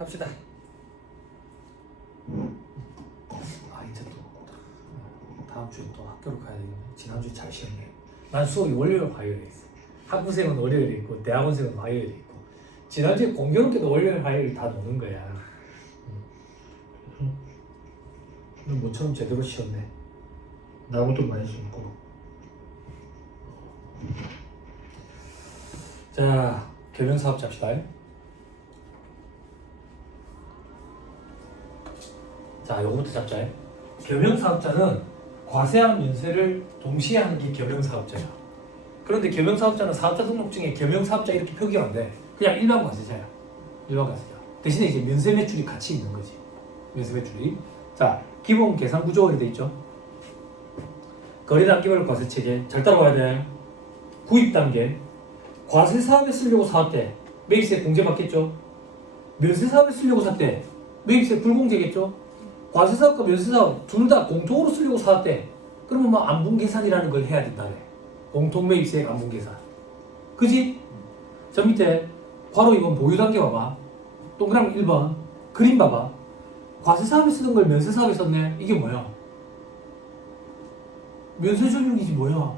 합시다. 이제 또 다음 주에 또 학교로 가야 되겠네. 지난주에 잘 쉬었네. 난 수업이 월요일 화요일에 있어. 학부생은 월요일에 있고 대학원생은 화요일에 있고. 지난주에 공교롭게도 월요일 화요일 다 노는 거야. 모처럼 제대로 쉬었네. 나하고도 많이 쉬었고. 자, 경영사업자 합시다. 자, 요거부터 잡자. 겸용사업자는 과세와 면세를 동시에 하는 게 겸용사업자야. 그런데 겸용사업자는 사업자 등록증에 겸용사업자 이렇게 표기가 안 돼. 그냥 일반 과세자야. 일반 과세자. 대신에 이제 면세 매출이 같이 있는 거지. 면세 매출이. 자, 기본 계산 구조가 돼 있죠. 거래 단계별 과세 체계. 잘 따라와야 돼. 구입 단계. 과세 사업에 쓰려고 사왔대. 매입세 공제 받겠죠. 면세 사업에 쓰려고 샀대. 매입세 불공제겠죠. 과세사업과 면세사업 둘 다 공통으로 쓰려고 사왔대. 그러면 뭐 안분계산이라는 걸 해야 된다래. 공통매입세액 안분계산. 그지? 저 밑에 괄호 2번 보유단계 봐봐. 동그라미 1번 그림 봐봐. 과세사업에 쓰던 걸 면세사업에 썼네. 이게 뭐야? 면세전용이지 뭐야?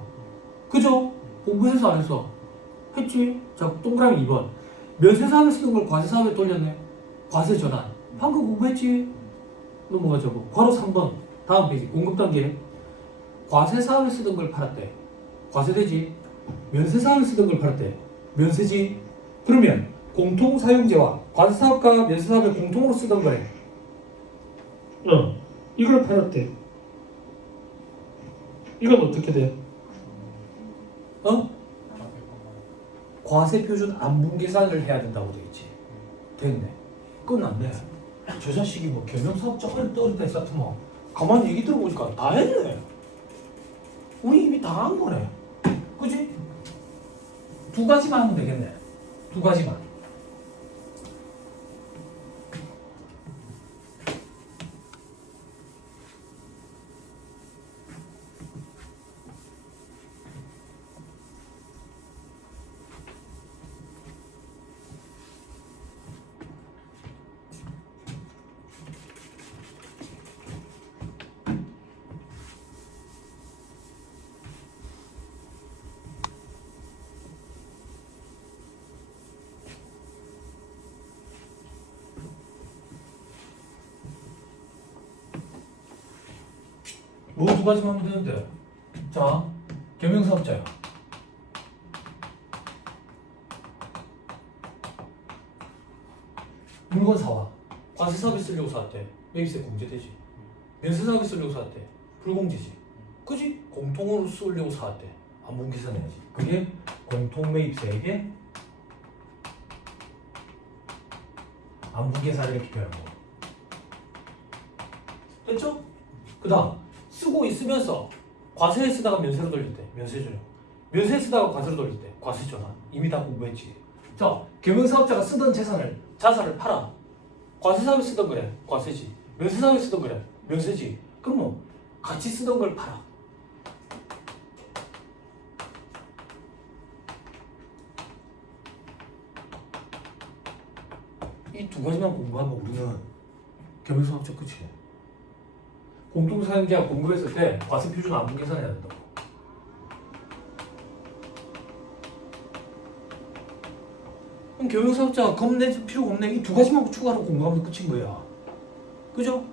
그죠? 공부해서 안 했어? 했지? 자, 동그라미 2번 면세사업에 쓰던 걸 과세사업에 돌렸네. 과세전환. 방금 공부했지? 넘어가자고. 괄호 3번 다음 페이지 공급단계. 과세사업에 쓰던 걸 팔았대. 과세되지. 면세사업에 쓰던 걸 팔았대. 면세지. 그러면 공통사용제와 과세사업과 면세사업을 공통으로 쓰던 거래. 이걸 팔았대. 이건 어떻게 돼? 과세표준 안분계산을 해야 된다고 되어있지. 됐네. 끝났네. 저 자식이 뭐 경영사업자 어렵다 했었더만 가만히 얘기 들어보니까 다 했네. 우리 이미 다 한 거네. 그지? 두 가지만 하면 되겠네. 두 가지만. 뭐 두 가지만 하면 되는데. 자, 겸용사업자야. 물건 사와. 과세사업에 쓰려고 사왔대. 매입세 공제되지. 면세사업에 쓰려고 사왔대. 불공제지. 그지? 공통으로 쓰려고 사왔대. 안분계산해야지. 그게 공통매입세액의 안분계산을 이렇게 표현한 거. 됐죠? 그 다음 쓰고 있으면서 과세에 쓰다가 면세로 돌릴 때 면세전용, 면세에 쓰다가 과세로 돌릴 때 과세전환. 이미 다 공부했지. 자, 겸용사업자가 쓰던 자산을 팔아. 과세사업에 쓰던 거래. 과세지. 면세사업에 쓰던 거래. 면세지. 그러면 같이 쓰던 걸 팔아. 이 두 가지만 공부하면 우리는 겸용사업자 끝이야. 공통사용자가 공급했을 때 과세표준 안분계산해야 된다고. 그럼 경영사업자가 겁낼 필요가 없네. 이 두 가지만 추가로 공부하면 끝인 거야. 그죠?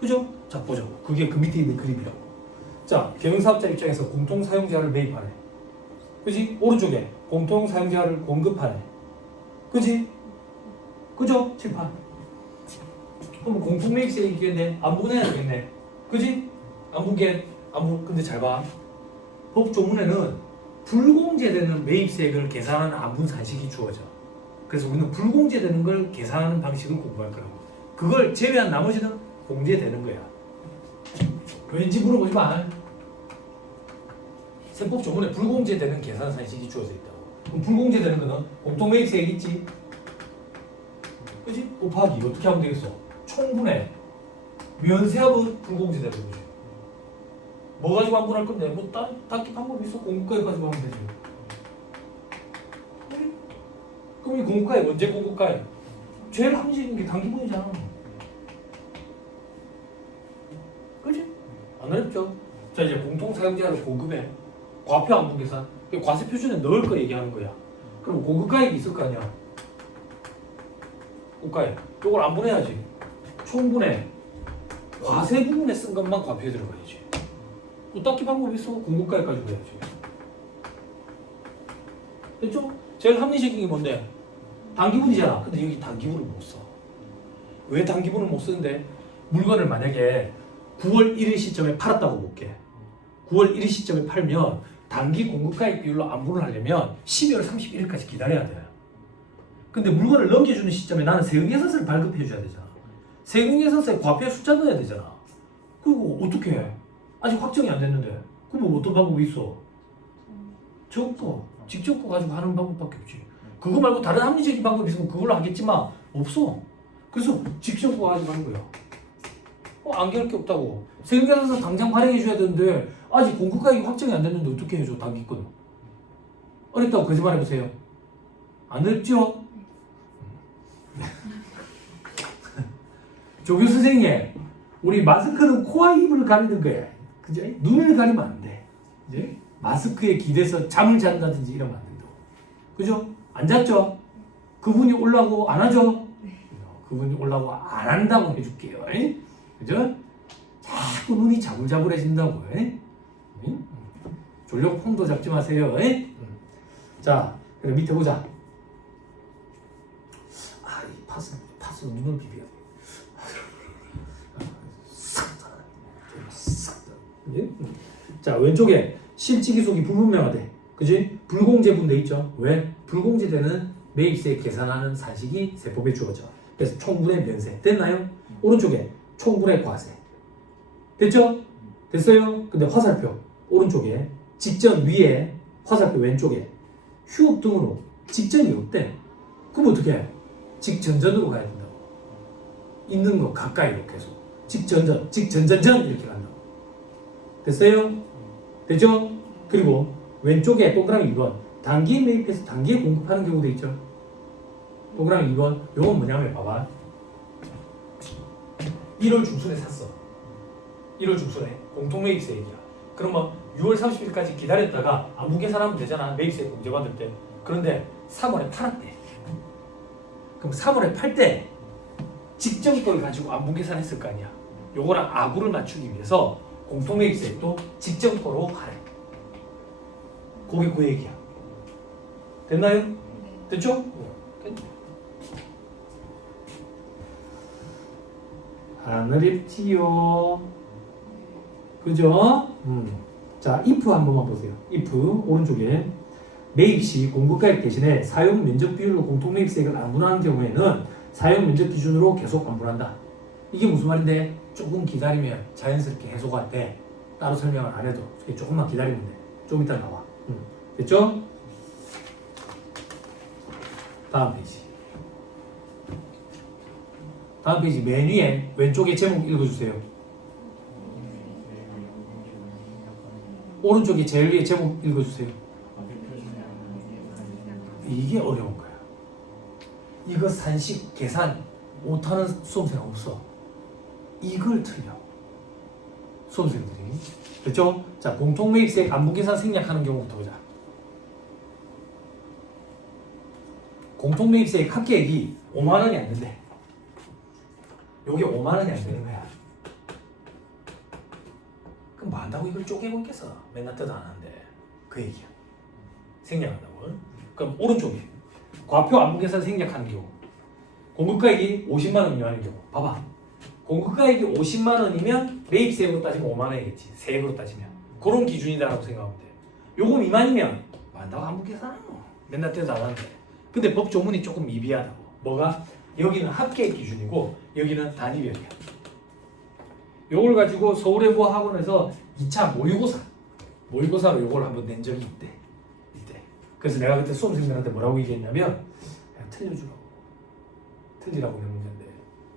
그죠? 자, 보죠. 그게 그 밑에 있는 그림이라고. 자, 경영사업자 입장에서 공통사용자를 매입하네. 그지? 오른쪽에 공통사용자를 공급하네. 그지? 그죠? 칠판. 그럼 공통매입세액이겠네. 안분해야 되겠네. 그지? 근데 잘 봐. 법 조문에는 불공제되는 매입세액을 계산하는 안분산식이 주어져. 그래서 우리는 불공제되는 걸 계산하는 방식을 공부할 거라고. 그걸 제외한 나머지는 공제되는 거야. 왠지 물어보지 마. 세법 조문에 불공제되는 계산 산식이 주어져 있다고. 그럼 불공제되는 거는 공통매입세액 있지? 그지? 곱하기 어떻게 하면 되겠어? 총분해 면세합은 불공제되는 거지. 뭐 가지고 안분할 건데? 뭐 딱히 방법이 있어? 공급가액 가지고 하면 되지. 그럼 이 공급가액 언제 공급가액? 제일 합리적인 게 단기분이잖아. 그지? 안 어렵죠? 자, 이제 공통사용자를 고급에 과표 안분 계산. 과세 표준에 넣을 거 얘기하는 거야. 그럼 고급가액이 있을 거 아니야. 고가액. 이걸 안 분해야지. 총분해. 과세 부분에 쓴 것만 과표에 들어가야지. 또 딱히 방법이 있어. 공급가액 가지고 해야지. 됐죠? 제일 합리적인 게 뭔데? 단기분이잖아. 근데 여기 단기분을 못 써. 왜 단기분을 못 쓰는데? 물건을 만약에 9월 1일 시점에 팔았다고 볼게. 9월 1일 시점에 팔면 단기 공급가액 비율로 안분을 하려면 12월 31일까지 기다려야 돼. 근데 물건을 넘겨주는 시점에 나는 세금계산서를 발급해 줘야 되잖아. 세금계산서에 과표의 숫자 넣어야 되잖아. 그리고 어떻게 해? 아직 확정이 안 됐는데. 그럼 어떤 방법이 있어? 적고 직접 거 가지고 하는 방법밖에 없지. 그거 말고 다른 합리적인 방법이 있으면 그걸로 하겠지만 없어. 그래서 직접 거 가지고 하는 거야. 안 겨울 게 없다고. 세금계산서 당장 발행해 줘야 되는데 아직 공급가액이 확정이 안 됐는데 어떻게 해줘 단기권. 어렵다고 거짓말 해보세요. 안 어렵죠? 조교 선생님, 우리 마스크는 코와 입을 가리는 거야. 그죠? 눈을 가리면 안 돼. 이제 마스크에 기대서 잠을 잔다든지 이러면 안 된다고. 그죠? 안 잤죠? 그분이 올라고 안 하죠? 그분이 올라고 안 한다고 해줄게요. 그죠? 자꾸 눈이 자글자글해진다고. 졸려고 폰도 잡지 마세요. 자, 그럼 밑에 보자. 아, 이 팥은 눈을 비벼야 돼. 자, 왼쪽에 실지기속이 불분명하대. 그지? 불공제분돼 있죠. 왜? 불공제되는 매입세 계산하는 사식이 세법에 주어져. 그래서 총분의 면세. 됐나요? 오른쪽에 총분의 과세. 됐죠? 됐어요? 근데 화살표 오른쪽에 직전 위에 화살표 왼쪽에 휴업 등으로 직전이 없대. 그럼 어떻게 해? 직전전으로 가야 된다고. 있는 거 가까이로 계속 직전전, 직전전전 이렇게 간다고. 됐어요? 됐죠? 그리고 왼쪽에 동그라미 2번 단기에 매입해서 단기에 공급하는 경우도 있죠. 동그라미 2번 요건 뭐냐면 봐봐. 1월 중순에 샀어. 1월 중순에 공통매입세 얘기야. 그러면 6월 30일까지 기다렸다가 안분 계산하면 되잖아. 매입세 공제받을 때. 그런데 3월에 팔았대. 그럼 3월에 팔 때 직전 걸 가지고 안분 계산했을 거 아니야. 요거랑 아구를 맞추기 위해서 공통매입세도 직전 거로 하래. 그게 그 얘기야. 됐나요? 됐죠? 안 어렵지요. 그죠? 자, if 한 번만 보세요. if 오른쪽에 매입 시 공급가액 대신에 사용 면적 비율로 공통매입세액을 안분하는 경우에는 사용 면적 기준으로 계속 안분한다. 이게 무슨 말인데? 조금 기다리면 자연스럽게 해소가 돼. 따로 설명을 안 해도 조금만 기다리면 돼. 좀 이따 나와. 됐죠? 다음 페이지. 다음 페이지 맨 위에 왼쪽에 제목 읽어주세요. 오른쪽에 제일 위에 제목 읽어주세요. 이게 어려운 거야. 이거 산식 계산 못하는 수험생 없어. 이걸 틀려. 수험생들이. 됐죠? 자, 공통매입세 안분계산 생략하는 경우부터 보자. 공통매입세 합계액이 5만 원이 안 된대. 요게 5만 원이 안 되는 거야. 그럼 뭐 한다고 이걸 쪼개고 있겠어? 맨날 뜻 안 하는데. 그 얘기야. 생략한다고. 그럼 오른쪽에 과표 안분계산 생략하는 경우. 공급가액이 50만 원 미만인 경우. 봐봐. 공급가액이 50만 원이면 매입세액으로 따지면 5만 원이겠지. 세액으로 따지면. 그런 기준이다라고 생각하면 돼. 요거 미만이면 뭐 한다고 안분계산하노? 맨날 뜻 안 하는데. 근데 법 조문이 조금 미비하다고. 뭐가? 여기는 합계액 기준이고 여기는 단위별이야. 요걸 가지고 서울외부학원에서 2차 모의고사로 요걸 한번 낸 적이 있대. 그래서 내가 그때 수험생들한테 뭐라고 얘기했냐면 그냥 틀려주라고. 틀리라고 내 문제인데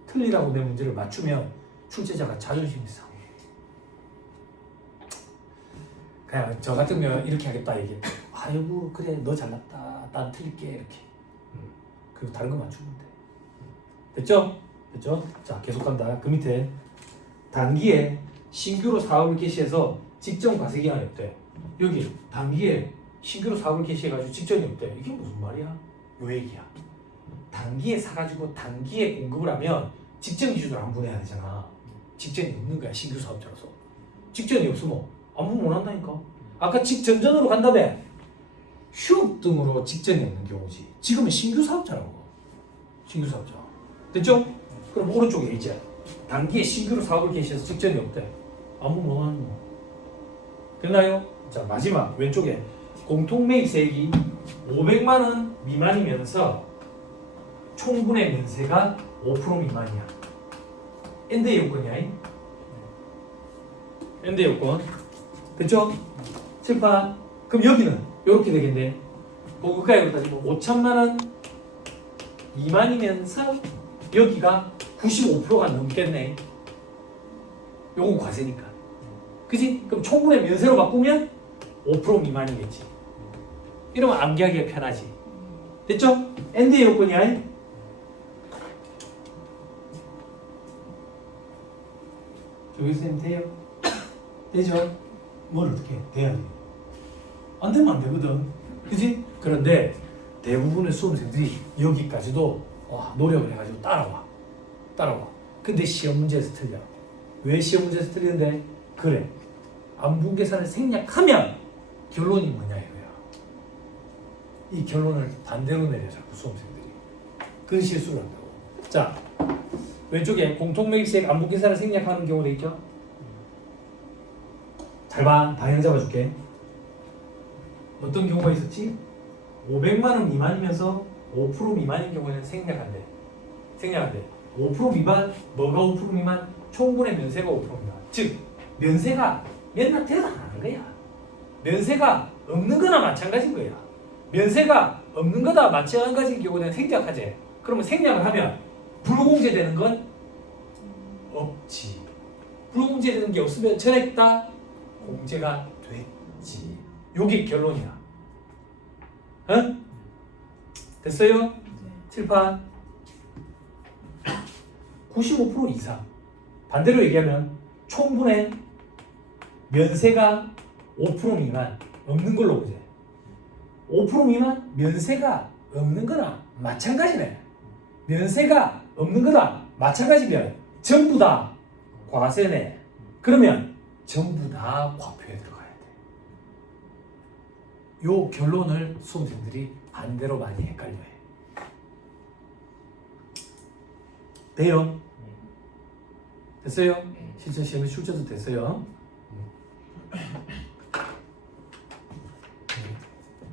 틀리라고 내 문제를 맞추면 출제자가 자존심이 상해. 그냥 저 같으면 이렇게 하겠다 얘기해. 아이고 그래 너 잘났다. 난 틀릴게 이렇게. 그리고 다른 거 맞추면 돼. 됐죠? 됐죠? 자, 계속 간다. 그 밑에 단기에 신규로 사업을 개시해서 직전 과세기한이 없대. 여기 단기에 신규로 사업을 개시해가지고 직전이 없대. 이게 무슨 말이야? 요 얘기야. 단기에 사가지고 단기에 공급을 하면 직전 기준으로 안분해야 되잖아. 직전이 없는 거야, 신규 사업자로서. 직전이 없으면 안분 못 한다니까. 아까 직전전으로 간다며. 휴업 등으로 직전이 없는 경우지. 지금은 신규 사업자라고. 신규 사업자. 됐죠? 그럼 오른쪽에 이제 단기에 신규로 사업을 개시해서 직전이 없대. 안분 못 하는 거. 됐나요? 자, 마지막 왼쪽에 공통매입세액이 500만 원 미만이면서 총분의 면세가 5% 미만이야. 엔드의 요건이야. 엔드의 요건. 됐죠? 칠판. 그럼 여기는 이렇게 되겠네. 고급가액으로 따지면 5천만 원 미만이면서 여기가 95%가 넘겠네. 요건 과세니까. 그지? 그럼 총분의 면세로 바꾸면 5% 미만이겠지. 이러면 암기하기가 편하지. 됐죠? 엔드의 요건이야. 조교수님 돼요? 되죠? 뭘 어떻게 해? 돼야 돼. 안 되면 안 되거든. 그지? 그런데 대부분의 수험생들이 여기까지도 노력을 해가지고 따라와. 근데 시험 문제에서 틀려. 왜 시험 문제에서 틀리는데? 그래. 안분 계산을 생략하면 결론이 뭐냐 이거야. 이 결론을 반대로 내려 자꾸 수험생들이. 그 실수를 한다고. 자, 왼쪽에 공통매입세액 안분 계산을 생략하는 경우도 있죠. 잘 봐. 방향 잡아줄게. 어떤 경우가 있었지? 500만 원 미만이면서 5% 미만인 경우에는 생략한대. 5% 미만, 뭐가 5% 미만? 총분의 면세가 5% 미만. 즉, 면세가 맨날 대답하는 거야. 면세가 없는 거나 마찬가지인 거야. 면세가 없는 거나 마찬가지인 경우는 생략하지. 그러면 생략을 하면 불공제되는 건 없지. 불공제되는 게 없으면 전액 다 공제가 됐지. 요게 결론이야. 응? 됐어요? 네. 칠판 95% 이상. 반대로 얘기하면 총분의 면세가 5% 미만 없는 걸로 보자. 5% 미만 면세가 없는 거나 마찬가지네. 면세가 없는 거나 마찬가지면 전부 다 과세네. 그러면 전부 다 과표에 들어가야 돼. 요 결론을 수험생들이 반대로 많이 헷갈려해. 돼요? 됐어요? 실전 시험에 출제도 됐어요.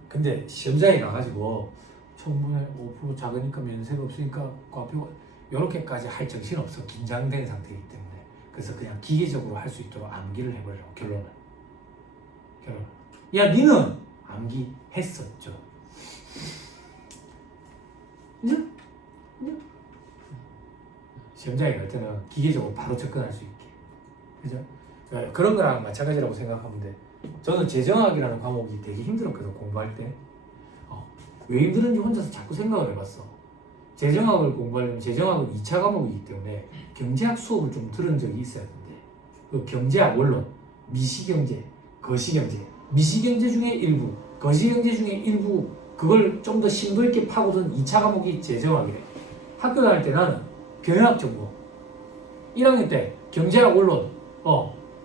근데 시험장에 가가지고 총분의 5% 작으니까 면세가 없으니까 과표 이렇게까지 할 정신 없어. 긴장된 상태이기 때문에. 그래서 그냥 기계적으로 할 수 있도록 암기를 해보려고. 결론. 야, 니는 암기했었죠. 이제 시험장에 갈 때는 기계적으로 바로 접근할 수 있게. 그죠? 그런 거랑 마찬가지라고 생각하면 돼. 저는 재정학이라는 과목이 되게 힘들었거든, 공부할 때. 왜 힘들은지 혼자서 자꾸 생각을 해봤어. 재정학을 공부하려면 재정학은 2차 과목이기 때문에 경제학 수업을 좀 들은 적이 있어야 되는데, 그 경제학 원론, 미시경제, 거시경제, 미시경제 중에 일부, 거시경제 중에 일부, 그걸 좀 더 심도 있게 파고든 2차 과목이 재정학이래. 학교 다닐 때 나는 경영학 전공, 1학년 때 경제학 원론,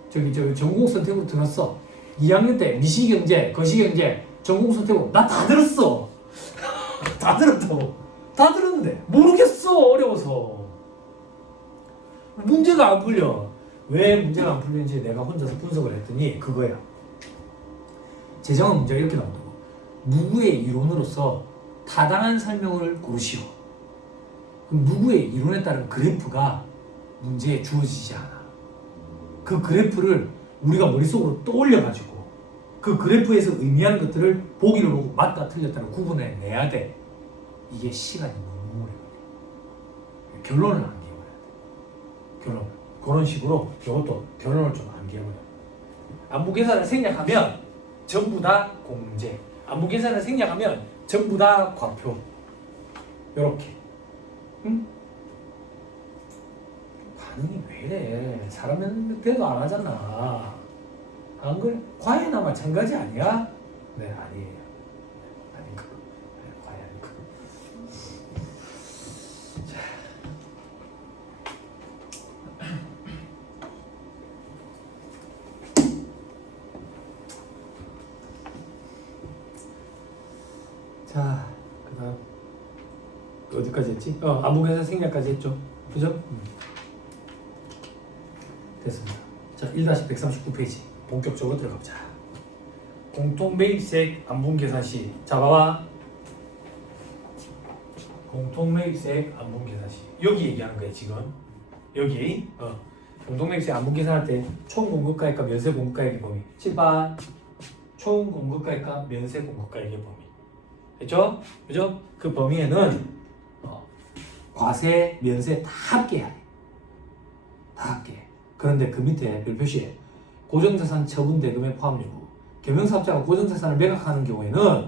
저기 전공 선택으로 들었어. 2학년 때 미시경제, 거시경제, 전공 선택으로 나 다 들었어. 다 들었다고. 다 들었는데 모르겠어. 어려워서 문제가 안 풀려. 왜 문제가 안 풀리는지 내가 혼자서 분석을 했더니 그거야. 재정학 문제가 이렇게 나온다고. 누구의 이론으로서 타당한 설명을 고르시오. 그럼 누구의 이론에 따른 그래프가 문제에 주어지지 않아. 그 그래프를 우리가 머릿속으로 떠올려가지고 그 그래프에서 의미하는 것들을 보기를 보고 맞다 틀렸다를 구분해내야 돼. 이게 시간이 너무 오래 걸려. 결론을 암기해버려야 돼. 결론. 그런 식으로 이것도 결론을 좀 암기해버려야 돼. 안부 계산을 생략하면 전부 다 공제. 안부 계산을 생략하면 전부 다 과표. 요렇게. 응? 반응이 왜 이래? 사람은 대도 안 하잖아. 안 그래? 과외나 마찬가지 아니야? 네, 아니에요. 아닌 거. 네, 과외 아닌 거. 자, 그다음 어디까지 했지? 안목에서 생략까지 했죠. 그죠? 됐습니다. 자, 1-139페이지 본격적으로 들어가보자. 공통매입세액 안분계산시. 자, 봐봐. 공통매입세액 안분계산시. 여기 얘기하는 거야 지금. 여기 공통매입세액 안분계산할 때 총 공급가액과 면세 공급가액의 범위. 7번 총 공급가액과 면세 공급가액의 범위. 됐죠? 그죠? 그 범위에는 과세, 면세 다 합계해야 돼. 다 합계. 그런데 그 밑에 별표시에 고정자산 처분 대금의 포함 여부. 겸용사업자가 고정자산을 매각하는 경우에는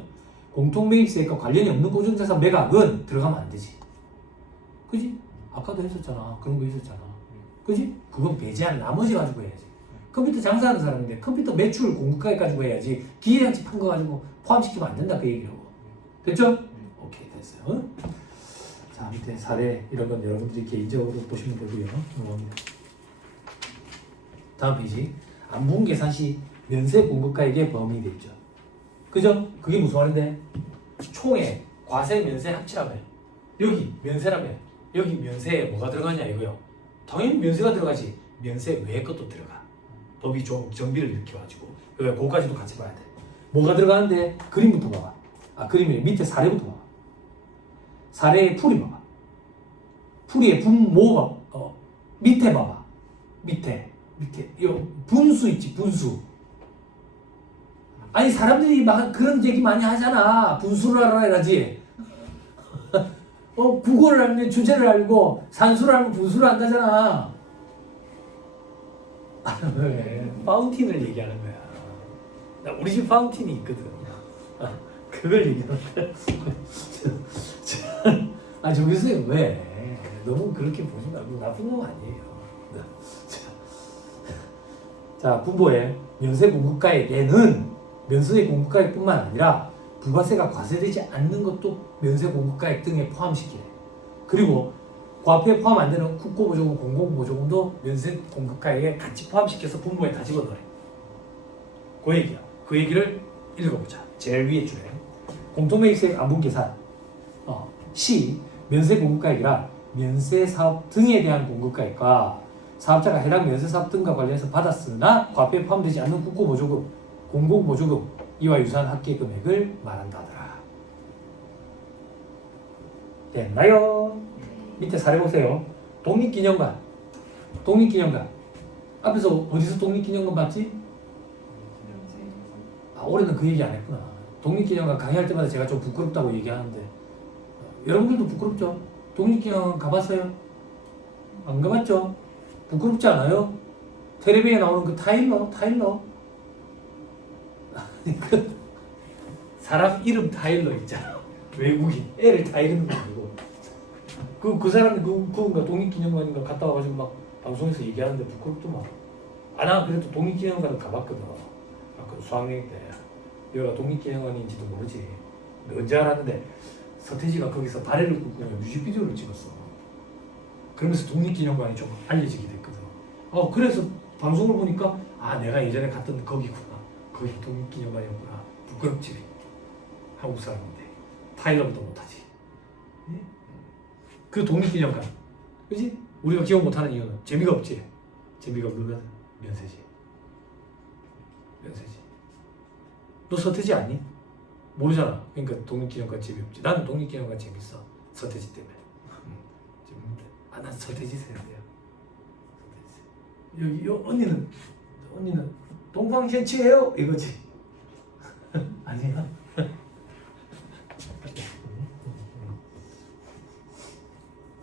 공통매입세액과 관련이 없는 고정자산 매각은 들어가면 안 되지. 그지? 아까도 했었잖아. 그런 거 있었잖아. 그지? 그건 배제한 나머지 가지고 해야지. 컴퓨터 장사하는 사람인데 컴퓨터 매출 공급가액 가지고 해야지 기계장치 판 거 가지고 포함시키면 안 된다 그 얘기라고. 됐죠? 오케이, 됐어요. 자, 밑에 사례 이런 건 여러분들이 개인적으로 보시면 되고요. 다음 페이지. 안분계산 시 면세 공급가액의 범위 돼 있죠. 그죠? 그게 무슨 말인데? 총액, 과세, 면세 합치라면 여기 면세라면 여기 면세에 뭐가 들어가냐 이거요. 당연히 면세가 들어가지. 면세 외의 것도 들어가. 법이 좀 정비를 일으켜가지고 그거까지도 같이 봐야 돼. 뭐가 들어가는데? 그림부터 봐봐. 그림이 밑에 사례부터 봐봐. 사례의 풀이 봐봐. 풀이의 분모 봐봐. 밑에 봐봐. 밑에 요 분수 있지, 분수. 아니 사람들이 막 그런 얘기 많이 하잖아. 분수를 알아야 해야지. 국어를 알면 주제를 알고 산수를 알면 분수를 안다잖아. 왜? 파운틴을 얘기하는 거야. 나 우리 집 파운틴이 있거든. 그걸 얘기하는 거야. 저기서 왜? 너무 그렇게 보지 말고 나쁜 놈 아니에요. 자, 분보에 면세 공급가액에는 면세 공급가액뿐만 아니라 부가세가 과세되지 않는 것도 면세 공급가액 등에 포함시키래. 그리고 과표에 포함 안 되는 국고보조금, 공공보조금도 면세 공급가액에 같이 포함시켜서 분보에 다 집어넣으래. 그 얘기야. 그 얘기를 읽어보자. 제일 위에 줄에 공통매입세액 안분계산 시 면세 공급가액이라 면세 사업 등에 대한 공급가액과 사업자가 해당 면세 사업 등과 관련해서 받았으나 과표에 포함되지 않는 국고보조금, 공공보조금 이와 유사한 합계 금액을 말한다 하더라. 됐나요? 밑에 사례 보세요. 독립기념관. 앞에서 어디서 독립기념관 봤지? 올해는 그 얘기 안 했구나. 독립기념관 강의할 때마다 제가 좀 부끄럽다고 얘기하는데 여러분들도 부끄럽죠? 독립기념관 가봤어요? 안 가봤죠? 부끄럽지 않아요? 텔레비에 나오는 그 타일러 그 사람 이름 타일러 있잖아. 외국인 애를 타이르는 거 아니고 그 사람이 그건가 독립기념관인가 갔다 와가지고 막 방송에서 얘기하는데 부끄럽더만. 나 그래도 독립기념관을 가봤거든. 그 수학여행 때 여기가 독립기념관인지도 모르지. 근데 언제 알았는데 서태지가 거기서 발해를 굽고 뮤직비디오를 찍었어. 그러면서 독립기념관이 좀 알려지게 됐거든. 그래서 방송을 보니까 내가 예전에 갔던 거기구나. 거기 독립기념관이었구나. 부끄럽지. 한국 사람인데 타일러부터 못하지. 예? 그 독립기념관, 그지? 우리가 기억 못하는 이유는 재미가 없지. 재미가 없는 면세지. 너 서태지 아니? 모르잖아. 그러니까 독립기념관 재미없지. 나는 독립기념관 재밌어. 서태지 때문에. 재밌는데. 난 서태지 세대야. 여기 언니는 동방신치예요 이거지. 아니야?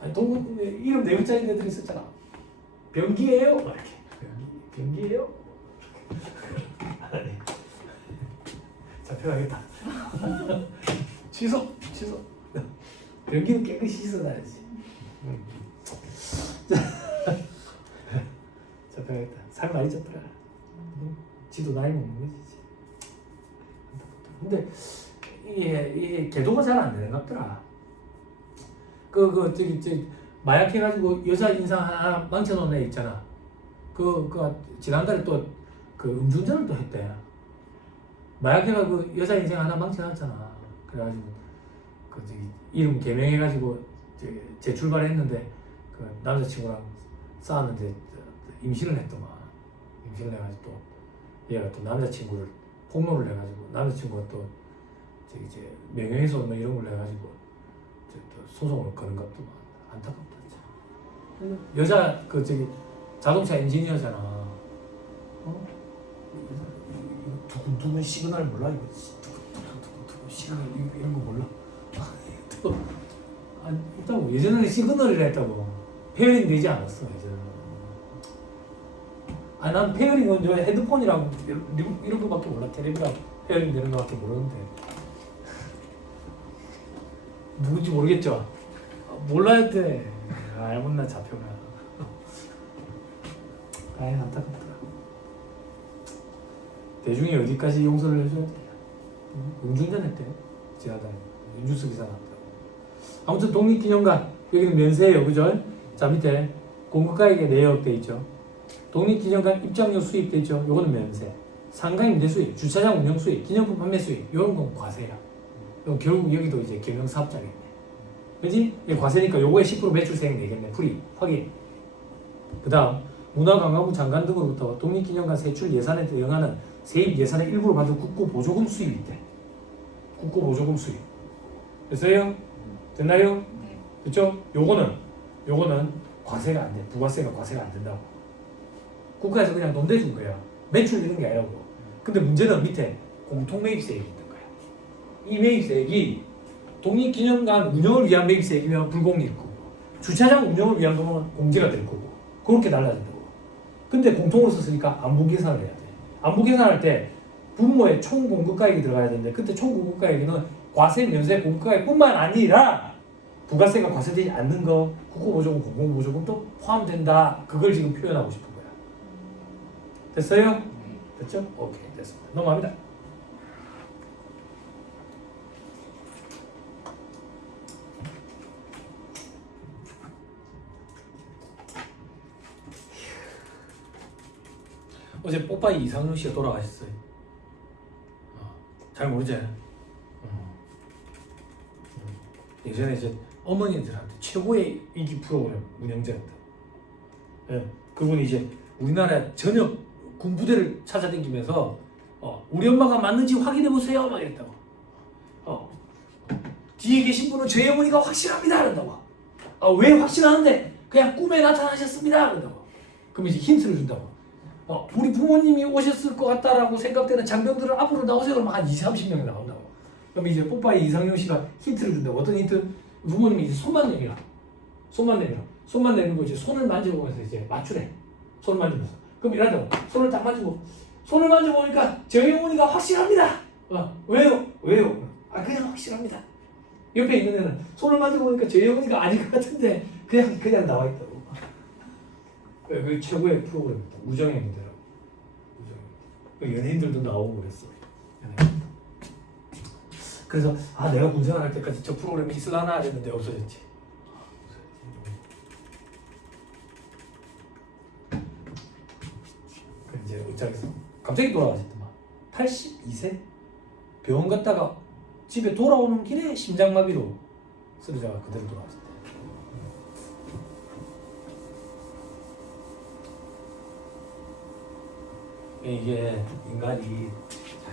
이름 네 글자인 애들 있었잖아. 변기예요? 막 이렇게. 변기예요? 잡혀가겠다. 취소. 변기는 깨끗이 씻어놔야지. 안타깝다. 살 많이 쪘더라. 지도 나이 먹는 거지. 근데 이게 계도가 잘 안 되는 것 같더라. 저기 마약해가지고 여자 인상 하나 망쳐놓은 애 있잖아. 지난달에 또 그 음주운전을 또 했대. 마약해가지고 여자 인생 하나 망쳐놨잖아. 그래가지고 이름 개명해가지고 재출발했는데 그 남자친구랑 싸웠는데 임신을 했더만. 임신을 해가지고 또 얘가 또 남자친구를 폭로를 해가지고 남자친구가 또 이제 명예훼손 뭐 이런 걸 해가지고 또 소송을 거는 것도 안타깝다. 참. 여자 자동차 엔지니어잖아. 두근두근 시그널 몰라 이거? 두근두근 시그널 이런 거 몰라? 있다고. 예전에는 시그널을 했다고. 페어링 되지 않았어 예전에는. 난 페어링은 저 헤드폰이랑 이런 거밖에 몰라. 텔레비랑 페어링 되는 거밖에 모르는데. 누군지 모르겠죠? 몰라야 돼. 알면 나 잡혀가. 안타깝다. 대중이 어디까지 용서를 해줘야 돼? 음주운전 했대. 지나다니. 음주수 기사 났다고. 아무튼 독립기념관 여기는 면세예요, 그죠? 자 밑에 공급가액에 내역 돼 있죠. 독립기념관 입장료 수입 돼 있죠. 요거는 면세. 상가 임대 수입, 주차장 운영 수입, 기념품 판매 수입 이런 건 과세야. 결국 여기도 이제 경영사업자겠네. 그지? 이게 과세니까 요거에 10% 매출세액 내겠네. 풀이 확인. 그 다음 문화관광부 장관 등으로부터 독립기념관 세출 예산에 대응하는 세입 예산의 일부를 받은 국고보조금 수입이 있대. 국고보조금 수입. 됐어요? 됐나요? 네. 됐죠? 요거는 과세가 안 돼. 부가세가 과세가 안 된다고. 국가에서 그냥 돈 대준 거야. 매출 이런 게 아니라고. 근데 문제는 밑에 공통매입세액이 있는 거야. 이 매입세액이 독립기념관 운영을 위한 매입세액이면 불공일 거고, 주차장 운영을 위한 거는 공제가 될 거고, 그렇게 달라진다고. 근데 공통으로 썼으니까 안부 계산을 해야 돼. 안부 계산할 때 분모에 총 공급가액이 들어가야 되는데, 그때 총 공급가액에는 과세, 면세, 공급가액뿐만 아니라 부가세가 과세되지 않는 거, 국고보조금, 공공보조금도 포함된다. 그걸 지금 표현하고 싶은 거야. 됐어요? 됐죠? 오케이, 됐습니다. 넘어갑니다. 어제 뽀빠이 이상윤 씨가 돌아가셨어요. 잘 모르지? 예전에 이제 어머니들한테 최고의 인기 프로그램 운영자였다. 예, 그분이 이제 우리나라 전역 군부대를 찾아다니면서 우리 엄마가 맞는지 확인해 보세요 막 이랬다고. 뒤에 계신 분은 저희 어머니가 확실합니다 그런다고. 왜 확실하는데? 그냥 꿈에 나타나셨습니다 그런다고. 그럼 이제 힌트를 준다고. 우리 부모님이 오셨을 것 같다라고 생각되는 장병들은 앞으로 나오세요. 그러면 한 20-30명이 나온다고. 그럼 이제 뽀빠이 이상용 씨가 힌트를 준다고. 어떤 힌트? 부모님이 이제 손만 내밀어. 손만 내밀고 이제 손을 만져보면서 이제 맞추래. 손을 만지면서. 그럼 이러다고. 손을 딱 만지고. 손을 만져보니까 저희 어머니가 확실합니다. 왜요? 그냥 확실합니다. 옆에 있는 애는 손을 만져보니까 저희 어머니가 아닐 것 같은데 그냥 나와 있다고. 그 최고의 프로그램입니다. 우정의 무대라고. 연예인들도 나오고 그랬어. 그래서 내가 군생활 할 때까지 저 프로그램이 있으려나 했는데 없어졌지. 이제 의장에서 갑자기 돌아가셨더만. 82세? 병원 갔다가 집에 돌아오는 길에 심장마비로 쓰러져가 그대로 돌아가셨대. 이게 인간이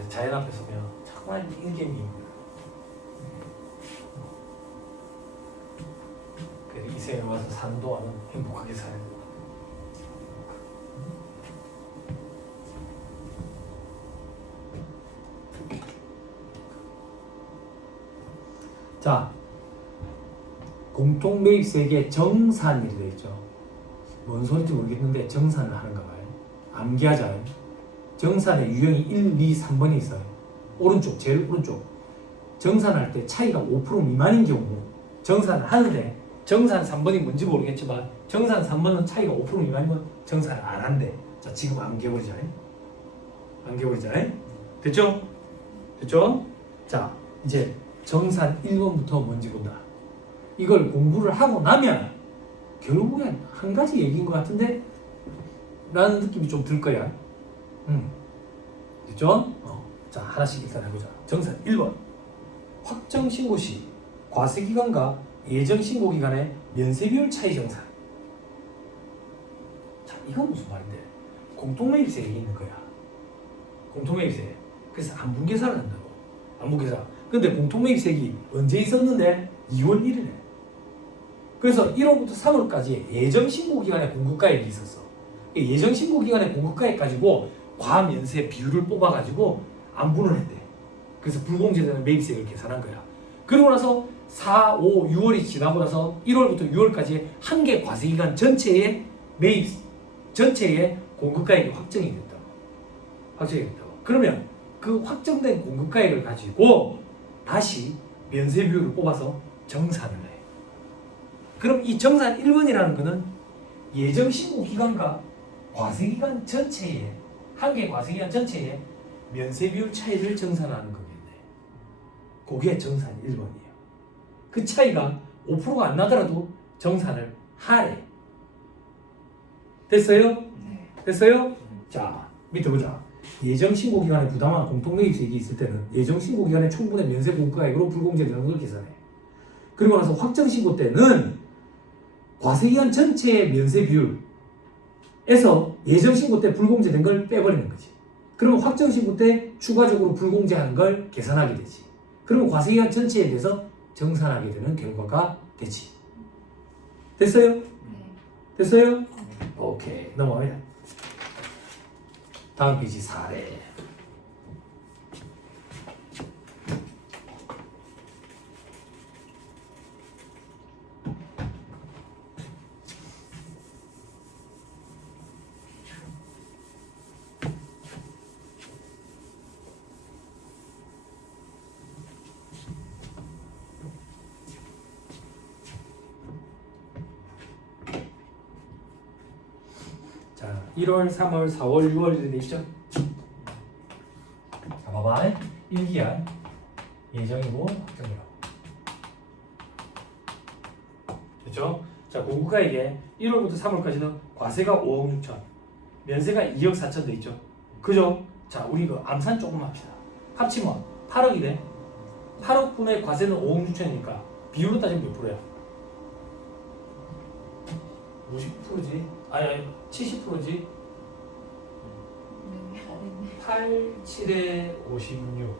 자연 앞에 서면 정말 인간이 이 세상에 와서 사는 동안은 행복하게 살아야 돼. 자, 공통매입세액의 정산이라고 되어 있죠. 뭔 소리인지 모르겠는데 정산을 하는가 봐요. 암기하자. 정산의 유형이 1, 2, 3번이 있어요. 오른쪽, 제일 오른쪽. 정산할 때 차이가 5% 미만인 경우 정산을 하는데 정산 3번이 뭔지 모르겠지만 정산 3번은 차이가 5% 미만이면 정산을 안 한대. 자, 지금 안 개버리자. 안 개버리자. 됐죠? 됐죠? 자, 이제 정산 1번부터 뭔지 본다. 이걸 공부를 하고 나면 결국엔 한 가지 얘기인 것 같은데 라는 느낌이 좀 들 거야. 됐죠? 자, 하나씩 일단 해보자. 정산 1번. 확정 신고 시 과세 기간과 예정 신고 기간의 면세 비율 차이 정산. 자, 이건 무슨 말인데? 공통매입세 얘기 있는 거야. 공통매입세. 그래서 안분계산을 한다고. 안분계산. 근데 공통매입세액이 언제 있었는데? 2월 1일에. 그래서 1월부터 3월까지 예정 신고 기간에 공급가액이 있었어. 예정 신고 기간에 공급가액 가지고 과면세 비율을 뽑아가지고 안분을 했대. 그래서 불공제되는 매입세액을 계산한 거야. 그러고 나서 4, 5, 6월이 지나고 나서 1월부터 6월까지 한 개 과세기간 전체의 매입, 전체의 공급가액이 확정이 됐다. 확정이 됐다. 그러면 그 확정된 공급가액을 가지고 다시 면세 비율을 뽑아서 정산을 해. 그럼 이 정산 1번이라는 거는 예정 신고 기간과 과세기간 전체의 한 개 과세기간 전체의 면세 비율 차이를 정산하는 거겠네. 그게 정산 1번이에요. 그 차이가 5%가 안 나더라도 정산을 하래. 됐어요? 됐어요? 자, 밑에 보자. 예정 신고 기간에 부당한 공통매입세액이 있을 때는 예정 신고 기간에 충분한 면세 공급가액으로 불공제되는 걸 계산해. 그리고 나서 확정 신고 때는 과세기간 전체의 면세 비율에서 예정 신고 때 불공제된 걸 빼버리는 거지. 그러면 확정 신고 때 추가적으로 불공제하는 걸 계산하게 되지. 그러면 과세기간 전체에 대해서 정산하게 되는 결과가 되지. 됐어요? 됐어요? 오케이. 넘어가면 다음 페이지 4례. 자, 1월, 3월, 4월, 6월 이렇게 돼 있죠? 자, 봐봐. 1기한 예정이고 확정이라고. 됐죠? 자, 공급가액에 1월부터 3월까지는 과세가 5억 6천, 면세가 2억 4천 돼 있죠? 그죠? 자, 우리 그 암산 조금 합시다. 합치면 8억이네. 8억 분의 과세는 5억 6천이니까 비율로 따지면 몇 프로야? 50%지? 아니 70%지? 8, 7에 56.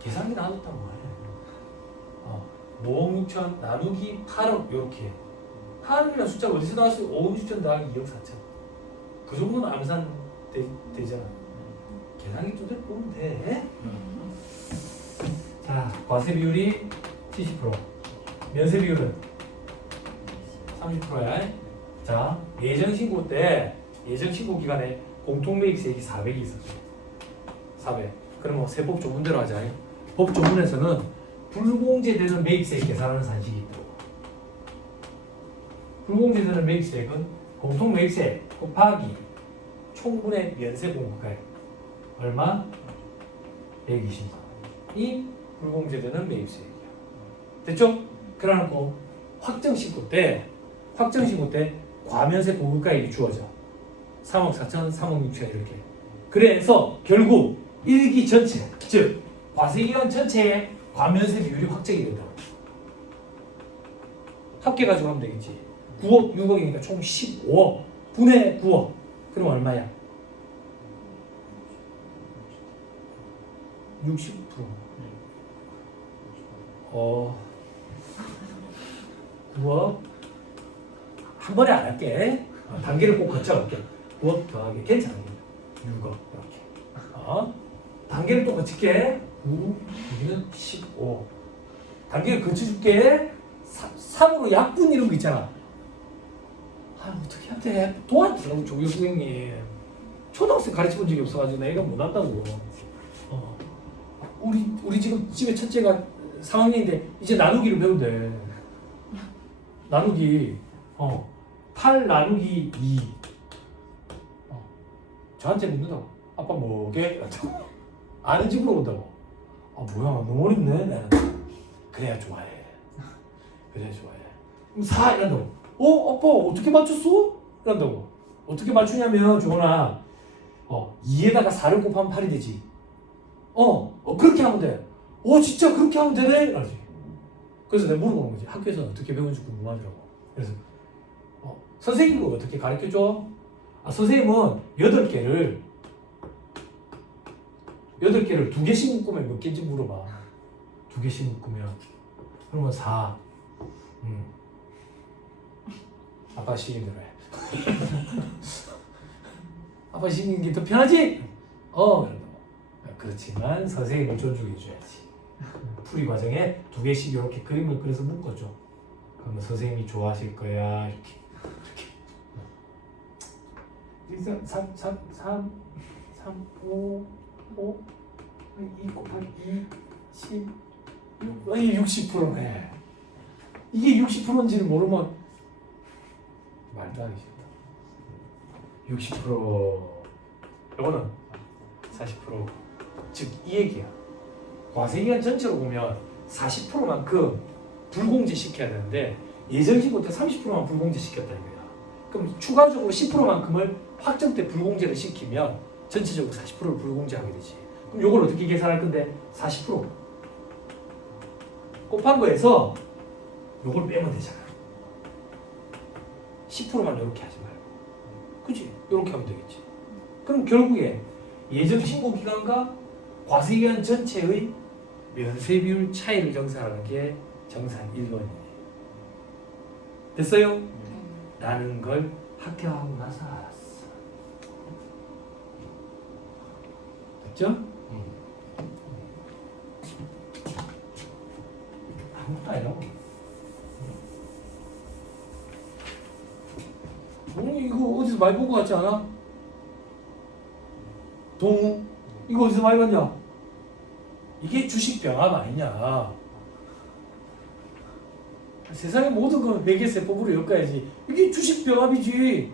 계산기 나눴단 말이야. 5억 6천 나누기 8억 요렇게. 8억이라는 숫자가 어디서 나왔어요? 5억 6천 더하기 2억 4천. 그 정도는 암산 되잖아. 계산기 두드려 보면 돼. 자, 과세 비율이 70%. 면세 비율은 30%야. 자, 예정 신고 때 예정 신고 기간에 공통매입세액이 400이 있었죠. 400. 그럼 뭐 세법 조문대로 하자. 법 조문에서는 불공제되는 매입세액 계산하는 산식이 있다고. 불공제되는 매입세액은 공통매입세액 곱하기 총분의 면세 공급가액 얼마? 120만 원이 불공제되는 매입세액이야. 됐죠? 그래놓고 확정 신고 때 과면세 공급가액이 주어져. 3억 4천, 3억 6천 이렇게. 그래서 결국 1기 전체, 즉 과세기간 전체의 과면세 비율이 확정이 된다고. 합계가지고 하면 되겠지. 9억, 6억이니까 총 15억 분의 9억. 그럼 얼마야? 60%. 9억. 한 번에 안 할게. 단계를 꼭 거쳐볼게. 9억 더하기 괜찮아. 6억 이렇게. 단계를 또 거칠게. 9, 여기는 15. 단계를 거쳐줄게. 3으로 약분 이런 거 있잖아. 어떻게 해야 돼? 도와주라고 조교 선생님. 초등학생 가르쳐본 적이 없어가지고 내가 못한다고. 우리 지금 집에 첫째가 3학년인데 이제 나누기를 배운대. 나누기 8 나누기 2. 저한테 묻는다고. 아빠 뭐게? 아는지 물어본다고. 아 뭐야 너무 어렵네. 나는 그래야 좋아해. 그래야 좋아해. 그럼 4 이란다고. 아빠 어떻게 맞췄어? 이란다고. 어떻게 맞추냐면 조원아 2에다가 4를 곱하면 8이 되지. 그렇게 하면 돼. 진짜 그렇게 하면 되네? 이러지. 그래서 내가 물어보는 거지. 학교에서 어떻게 배우는지 궁금하더라고. 그래서 선생님 그거 어떻게 가르쳐줘? 선생님은 8개를 2개씩 묶으면 몇 개인지 물어봐. 2개씩 묶으면 그러면 4. 아빠 시키는 대로 해. 아빠 시키는 게 더 편하지? 그렇지만 선생님을 존중해줘야지. 풀이 과정에 2개씩 이렇게 그림을 그려서 묶어줘. 그러면 선생님이 좋아하실 거야. 이렇게 3, 5, 2 곱하기 2, 10, 6, 이게 60%네. 이게 60%인지를 모르면 말도 하기 싫다. 60%. 이거는 40%. 즉 이 얘기야. 과세기간 전체로 보면 40%만큼 불공제 시켜야 되는데 예정시고 때 30%만 불공제 시켰다 이거야. 그럼 추가적으로 10%만큼을 확정 때 불공제를 시키면 전체적으로 40%를 불공제하게 되지. 그럼 이걸 어떻게 계산할 건데 40% 곱한 거에서 이걸 빼면 되잖아. 10%만 이렇게 하지 말고. 그치? 이렇게 하면 되겠지. 그럼 결국에 예정 신고 기간과 과세기간 전체의 면세 비율 차이를 정산하는 게 정산 1번이네. 됐어요? 라는 걸 학교하고 나서 알았어. 됐죠? 아무것도 아니라고. 이거 어디서 많이 본 거 같지 않아? 동우? 이거 어디서 많이 봤냐? 이게 주식 병합 아니냐? 세상의 모든 건 회계세법으로 엮어야지. 이게 주식 병합이지.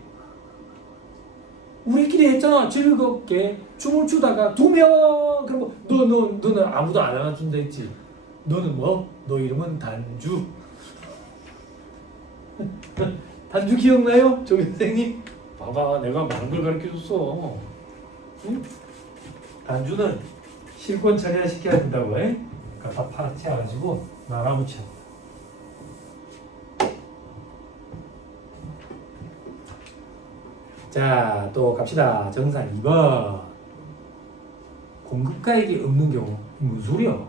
우리끼리 했잖아. 즐겁게 춤을 추다가 2명 그럼 너는 아무도 안 알아준다 했지. 너는 뭐? 너 이름은 단주. 단주 기억나요? 조 선생님? 봐봐 내가 많은 걸 가르쳐줬어. 응? 단주는 실권 처리를 시켜야 된다고 해? 그러니까 다 파헤쳐가지고 나눠붙여. 자, 또 갑시다. 정산 2번. 공급가액이 없는 경우. 무슨 소리야?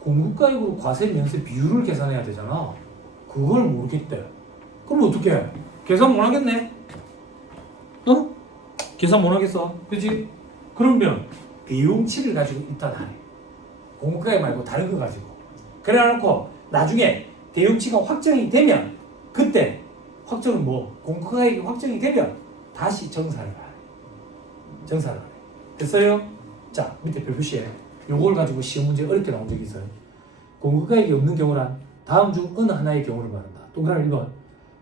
공급가액으로 과세 면세 비율을 계산해야 되잖아. 그걸 모르겠대. 그럼 어떻게 해? 계산 못 하겠네? 계산 못 하겠어. 그치? 그러면 대용치를 가지고 일단 하네. 공급가액 말고 다른 거 가지고. 그래 놓고 나중에 대용치가 확정이 되면 그때 확정은 뭐? 공급가액이 확정이 되면 다시 정산을 하네. 정산을 하네. 됐어요? 자, 밑에 별표시에 요걸 가지고 시험 문제 어렵게 나온 적이 있어요. 공급가액이 없는 경우란 다음 중 어느 하나의 경우를 말한다. 동그라미 1번.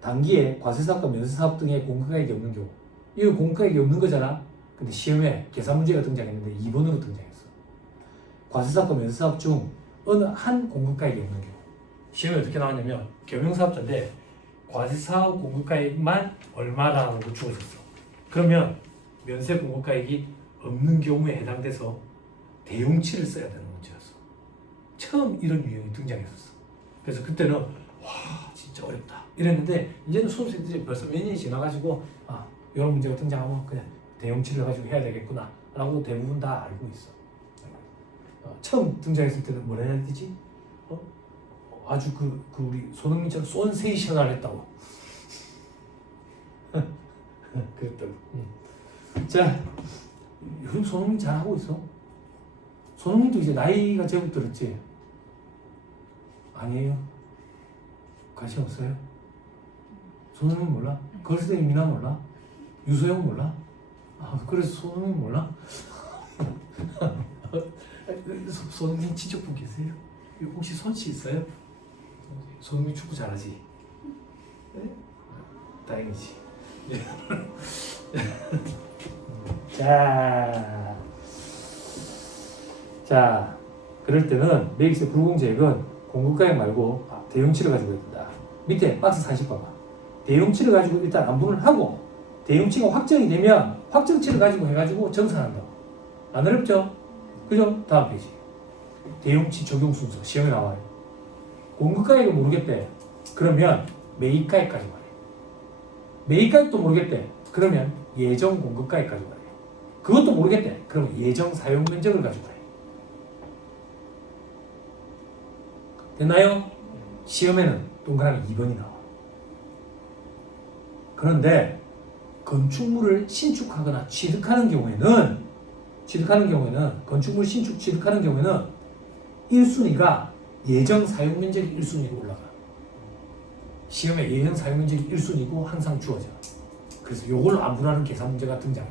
단기에 과세사업과 면세사업 등의 공급가액이 없는 경우. 이거 공급가액이 없는 거잖아. 근데 시험에 계산 문제가 등장했는데 2번으로 등장했어. 과세사업과 면세사업 중 어느 한 공급가액이 없는 경우. 시험에 어떻게 나왔냐면 경영사업자인데 과세사업 공급가액만 얼마라고 주어졌어. 그러면 면세 공급가액이 없는 경우에 해당돼서 대용치를 써야 되는 문제였어. 처음 이런 유형이 등장했었어. 그래서 그때는 와 진짜 어렵다 이랬는데 이제는 수험생들이 벌써 몇 년이 지나가지고 이런 문제가 등장하면 그냥 대용치를 가지고 해야 되겠구나 라고 대부분 다 알고 있어. 처음 등장했을 때는 뭐라 해야 되지? 아주 그 우리 손흥민처럼 쏜세이셔널 했다고. 그랬다고. 자, 요즘 손흥민 잘하고 있어. 손흥민도 이제 나이가 제법 들었지? 아니에요. 관심 없어요? 손흥민 몰라? 걸스데이 미나 몰라? 유소영 몰라? 그래서 손흥민 몰라? 손흥민 친척분 계세요? 혹시 손씨 있어요? 손흥민 축구 잘하지? 네? 다행이지. 네. 자, 그럴 때는 매입세 불공제액은 공급가액 말고 대용치를 가지고 있다. 밑에 박스 40 봐봐. 대용치를 가지고 일단 안분을 하고 대용치가 확정이 되면 확정치를 가지고 해가지고 정산한다. 안 어렵죠? 그죠? 다음 페이지. 대용치 적용 순서 시험에 나와요. 공급가액을 모르겠대. 그러면 매입가액까지 말해. 매입가액도 모르겠대. 그러면 예정 공급가액까지 말해. 그것도 모르겠대. 그러면 예정 사용 면적을 가지고 해. 됐나요? 시험에는 동그라미 2번이 나와. 그런데 건축물을 신축하거나 취득하는 경우에는 건축물 신축 취득하는 경우에는 1순위가 예정 사용 면적이 1순위로 올라가. 시험에 예정 사용 면적이 1순위고 항상 주어져. 그래서 요걸 안분하는 계산 문제가 등장해.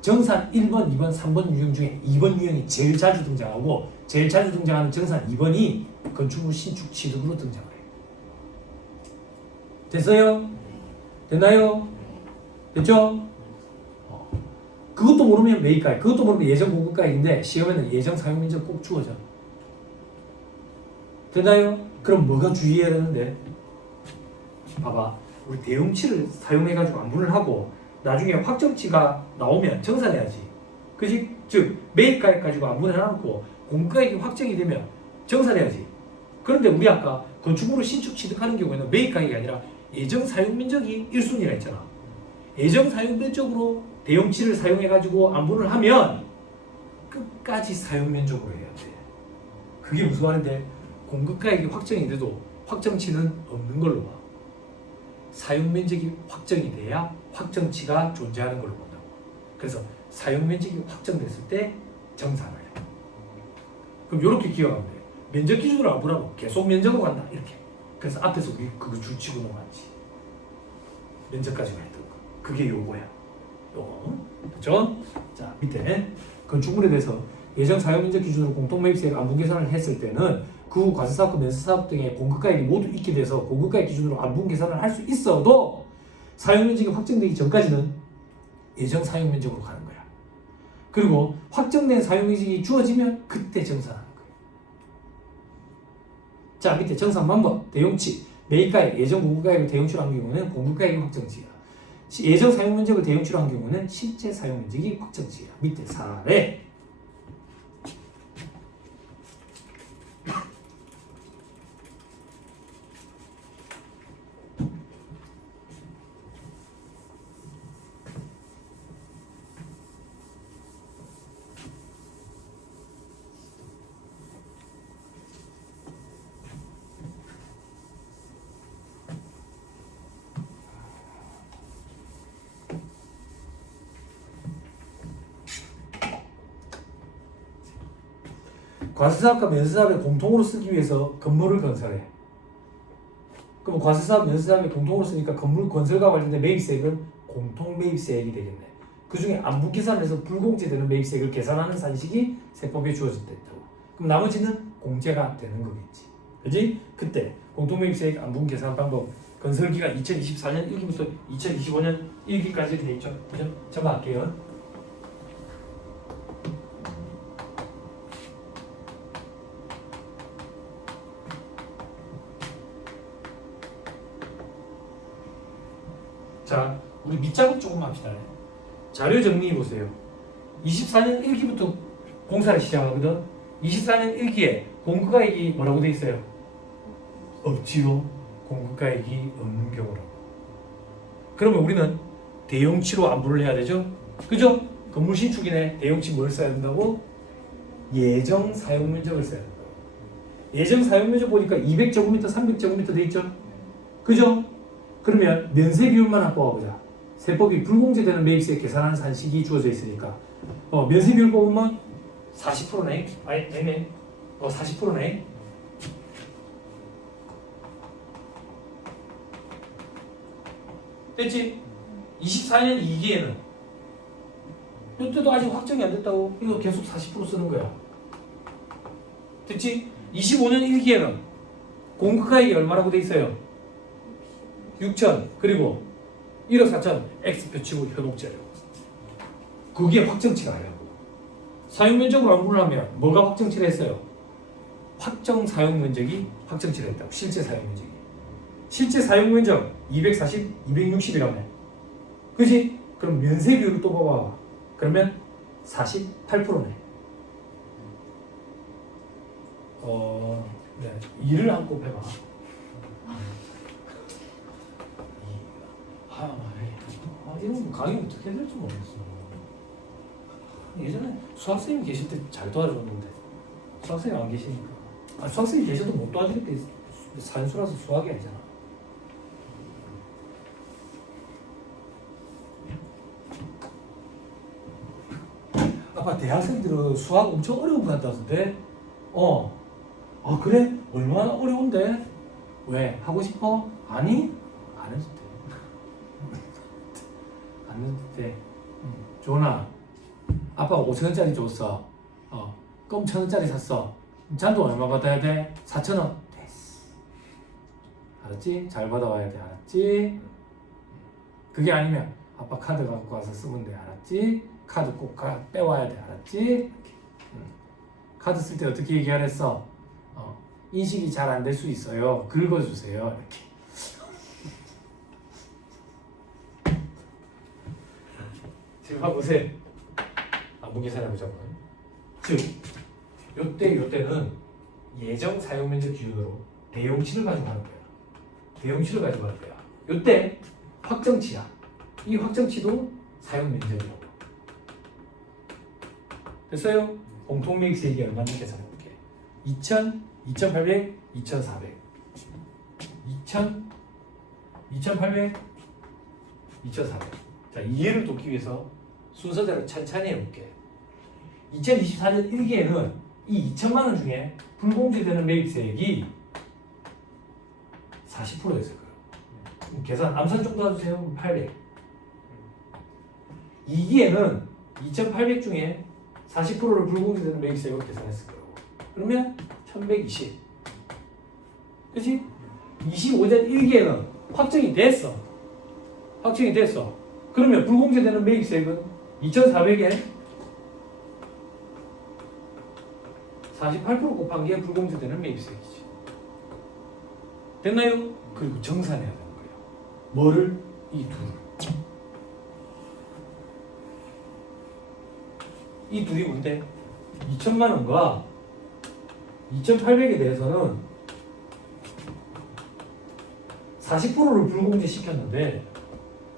정산 1번, 2번, 3번 유형 중에 2번 유형이 제일 자주 등장하고 제일 자주 등장하는 정산 2번이 건축물 신축 취득으로 등장을 해요. 됐어요? 됐나요? 됐죠? 그것도 모르면 매입가액, 그것도 모르면 예정 공급가액인데 시험에는 예정 사용 면적 꼭 주어져. 됐나요? 그럼 뭐가 주의해야 되는데? 봐봐, 우리 대용치를 사용해가지고 안분을 하고 나중에 확정치가 나오면 정산해야지. 그지? 즉 매입가액 가지고 안분을 해놓고 공급가액이 확정이 되면 정산해야지. 그런데 우리 아까 건축물을 신축 취득하는 경우에는 매입가액이 아니라 예정 사용 면적이 1순위라 했잖아. 예정 사용 면적으로 대용치를 사용해가지고 안분을 하면 끝까지 사용 면적으로 해야 돼. 그게 무슨 말인데? 공급가액이 확정이 돼도 확정치는 없는 걸로 봐. 사용 면적이 확정이 돼야 확정치가 존재하는 걸로 본다고. 그래서 사용 면적이 확정됐을 때 정산을 해. 그럼 이렇게 기억하면 돼. 면적 기준으로 안분하고 계속 면적으로 간다. 이렇게. 그래서 앞에서 그거 줄치고 넘어갔지. 면적까지만 했던 거. 그게 요거야. 요거. 됐죠? 자, 밑에 건축물에 대해서 예정 사용 면적 기준으로 공통매입세액 안분 계산을 했을 때는 그 후 과세사업과 면세사업 등의 공급가액이 모두 있게 돼서 공급가액 기준으로 안분 계산을 할 수 있어도 사용 면적이 확정되기 전까지는 예정 사용 면적으로 가는 거야. 그리고 확정된 사용 면적이 주어지면 그때 정산하는 거야. 자, 밑에 정산 방법, 대용치, 매입가액, 예정 공급가액을 대용치로 한 경우는 공급가액이 확정치야. 예정 사용 면적을 대용치로 한 경우는 실제 사용 면적이 확정치야. 밑에 사례. 과세사업과 면세사업을 공통으로 쓰기 위해서 건물을 건설해. 그럼 과세사업, 면세사업을 공통으로 쓰니까 건물 건설과 관련된 매입세액은 공통매입세액이 되겠네. 그 중에 안분 계산에서 불공제되는 매입세액을 계산하는 산식이 세법에 주어졌다고. 그럼 나머지는 공제가 되는 거겠지. 그지? 그때 공통매입세액 안분 계산 방법 건설기가 2024년 1기부터 2025년 1기까지 되어 있죠. 그죠? 접어갈게요. 자, 우리 밑작업 조금 합시다. 자료 정리해 보세요. 24년 1기부터 공사를 시작하거든. 24년 1기에 공급가액이 뭐라고 돼 있어요? 없지요. 공급가액이 없는 경우라고. 그러면 우리는 대용치로 안분을 해야 되죠. 그죠? 건물 신축이네. 대용치 뭘 써야 된다고? 예정 사용 면적을 써야 된다고. 예정 사용 면적 보니까 200제곱미터, 300제곱미터 돼 있죠. 그죠? 그러면 면세 비율만 한번 뽑아보자. 세법이 불공제되는 매입세 계산하는 산식이 주어져 있으니까 면세 비율 뽑으면 40%네. 아니, 네네. 40%네. 됐지? 24년 2기에는 이때도 아직 확정이 안 됐다고. 이거 계속 40% 쓰는 거야. 됐지? 25년 1기에는 공급가액이 얼마라고 돼 있어요? 6천 그리고 1억 4천 X 표치고 현혹재료. 그게 확정치가 아니라고. 사용 면적으로 안 부르려면 뭐가 확정치를 했어요? 확정 사용 면적이 확정치를 했다고. 실제 사용 면적이. 실제 사용 면적 240, 260이라며. 그지? 그럼 면세 비율을 또 봐봐. 그러면 48%네. 네. 2를 한 곱 해봐. 이런 강의 어떻게 해야 될지 모르겠어. 예전에 수학생이 계실 때 잘 도와줬는데 수학생이 안 계시니까. 수학생이 계셔도 못 도와줄 때 산수라서 수학이 아니잖아. 아까 대학생들은 수학 엄청 어려운 거 한다던데. 그래? 얼마나 어려운데? 왜? 하고 싶어? 아니? 안 해도 돼. 안 해도 돼. 조은아, 아빠가 5,000원짜리 줬어. 그럼 1,000원짜리 샀어. 잔돈 얼마 받아야 돼? 4,000원. 됐어. 알았지? 잘 받아와야 돼. 알았지? 그게 아니면 아빠 카드 갖고 와서 쓰면 돼. 알았지? 카드 꼭 빼와야 돼. 알았지? 카드 쓸 때 어떻게 얘기하랬어? 인식이 잘 안 될 수 있어요. 긁어주세요. 이렇게. 지금 봐보세요. 안분계산하고 잡은. 즉, 요때는 예정 사용 면적 기준으로 대용치를 가지고 하는 거야. 대용치를 가지고 하는 거야. 요때 확정치야. 이 확정치도 사용 면적이라고. 됐어요? 공통매입세액이 얼마인지 계산해볼게. 2,000, 2,800, 2,400. 2,000, 2,800, 2,400. 자, 이해를 돕기 위해서 순서대로 천천히 해볼게. 2024년 1기에는 이 2천만 원 중에 불공제되는 매입세액이 40%였을 거예요. 계산 암산 좀 도와주세요. 800. 2기에는 2,800 중에 40%를 불공제되는 매입세액으로 계산했을 거예요. 그러면 1,120. 그치? 25년 1기에는 확정이 됐어. 확정이 됐어. 그러면 불공제되는 매입세액은 2,400에 48% 곱한 게 불공제되는 매입세액이지. 됐나요? 그리고 정산해야 되는 거예요. 뭐를? 이 둘을. 이 둘이 뭔데? 2천만 원과 2,800에 대해서는 40%를 불공제 시켰는데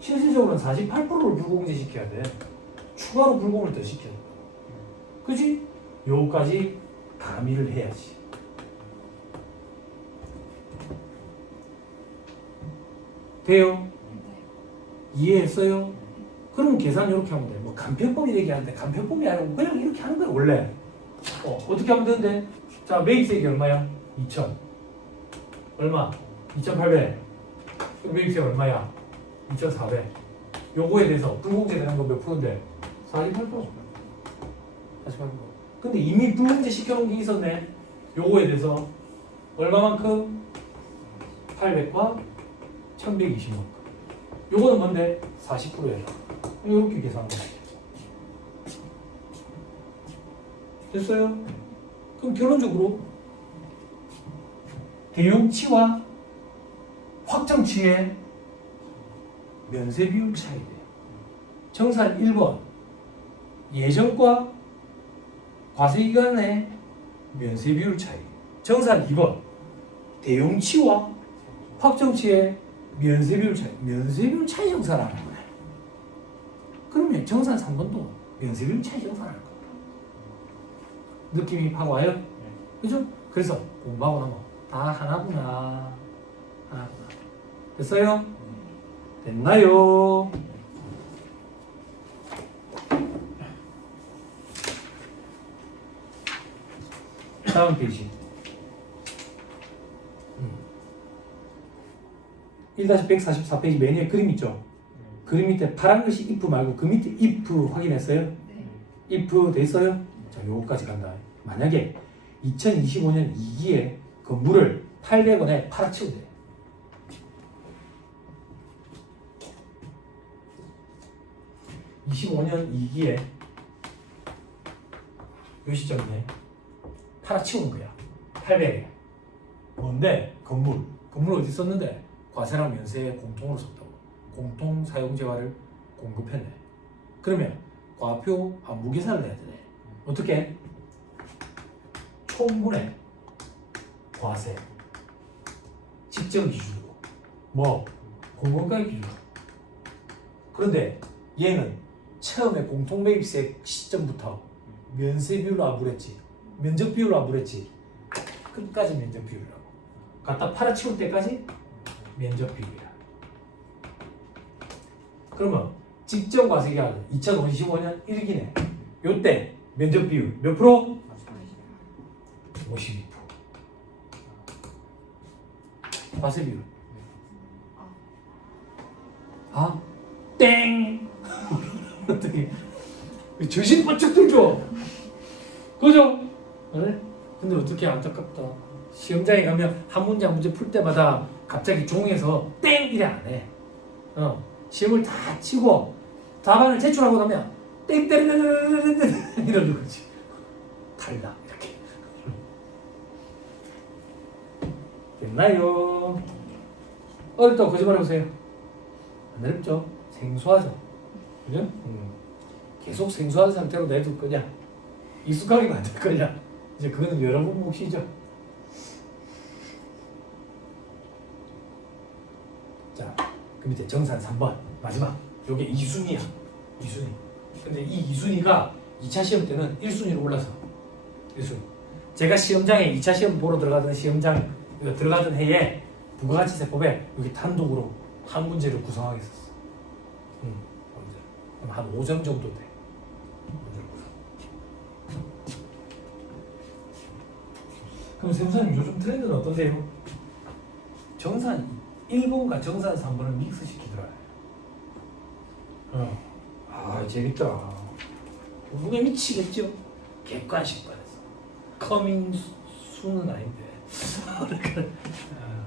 실질적으로는 48%를 불공제 시켜야 돼. 추가로 불공을 더 시켜야 돼. 그치? 요거까지 가미를 해야지. 돼요? 이해했어요? 그러면 계산 이렇게 하면 돼. 뭐 간편법이 얘기하는데 간편법이 아니고 그냥 이렇게 하는 거야 원래. 어떻게 하면 되는데? 자, 매입세액이 얼마야? 2,000. 얼마? 2,800. 매입세액 얼마야? 2,400. 요거에 대해서 불공제되는 거 몇 프로인데? 48%. 48%. 근데 이미 불공제 시켜놓은 게 있었네. 요거에 대해서 얼마만큼? 800과 1,120만큼. 요거는 뭔데? 40%야. 이렇게 계산하면 돼. 됐어요? 그럼 결론적으로 대용치와 확정치의 면세 비율 차이래요. 정산 1번 예정과 과세기간의 면세 비율 차이. 정산 2번 대용치와 확정치의 면세 비율 차이. 면세 비율 차이 정산하는 거네. 그러면 정산 3번도 면세 비율 차이 정산하는 거야. 느낌이 팍 와요? 그죠? 그래서 공부하고 나면 다 하나구나. 하나구나. 됐어요? 됐나요? 다음 페이지. 1-144페이지 맨 위에 그림 있죠? 그림 밑에 파란 것이 if 말고 그 밑에 if 확인했어요? if 됐어요? 자, 요거까지 간다. 만약에 2025년 2기에 건물을 800원에 팔아치운대. (25년 2기에) 요 시점에 팔아치우는 거야. 800에. 뭔데? 건물 어디 썼는데? 과세랑 면세에 공통으로 썼다고. 공통 사용재화를 공급했네. 그러면 과표 무계산을 해야 되네. 어떻게? 총분의 과세 집정 기준으로 뭐 공공가격 기준. 그런데 얘는 처음에 공통매입세 시점부터 면세 비율로 안부했지, 면적 비율로 안부했지, 끝까지 면적 비율이라고. 갖다 팔아치울 때까지 면적 비율이야. 그러면 직전 과세기한 2025년 1기네. 요때 면적 비율 몇 프로? 52%. 과세 비율. 아, 땡. 어떻게? 정신 번쩍 들죠. 그죠? 그래? 근데 어떻게 안타깝다. 시험장에 가면 한 문제 한 문제 풀 때마다 갑자기 종이에서 땡 이래 안 해. 시험을 다 치고 답안을 제출하고 나면 땡땡땡땡땡 이러는 거지. 탈락 이렇게. 됐나요? 어렵다고 거짓말 해보세요. 안 어렵죠? 생소하죠? 그죠? 계속 생소한 상태로 내둘 거냐? 익숙하게 만들 거냐? 이제 그거는 여러분 몫이죠. 자, 그 밑에 정산 3번 마지막. 요게 2순위야. 2순위. 근데 이 2순위가 2차 시험 때는 1순위로 올라서 1순위. 제가 시험장에 2차 시험 보러 들어가던 시험장 들어가던 해에 부가가치세법에 여기 단독으로 한 문제를 구성하겠었어. 그럼 한 5점 정도 돼. 그럼 세무사님 요즘 트렌드는 어떤데요? 정산 1번과 정산 3번을 믹스시키더라. 아 재밌다. 누가 미치겠죠? 객관식반에서 커밍 수는 아닌데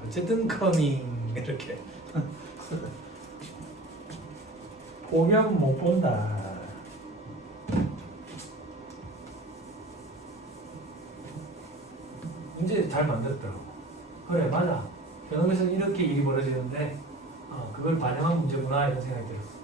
어쨌든 커밍 이렇게 공약은 못 본다. 문제 잘 만들었더라고. 그래 맞아. 현업에서는 이렇게 일이 벌어지는데 그걸 반영한 문제구나 이런 생각이 들었어.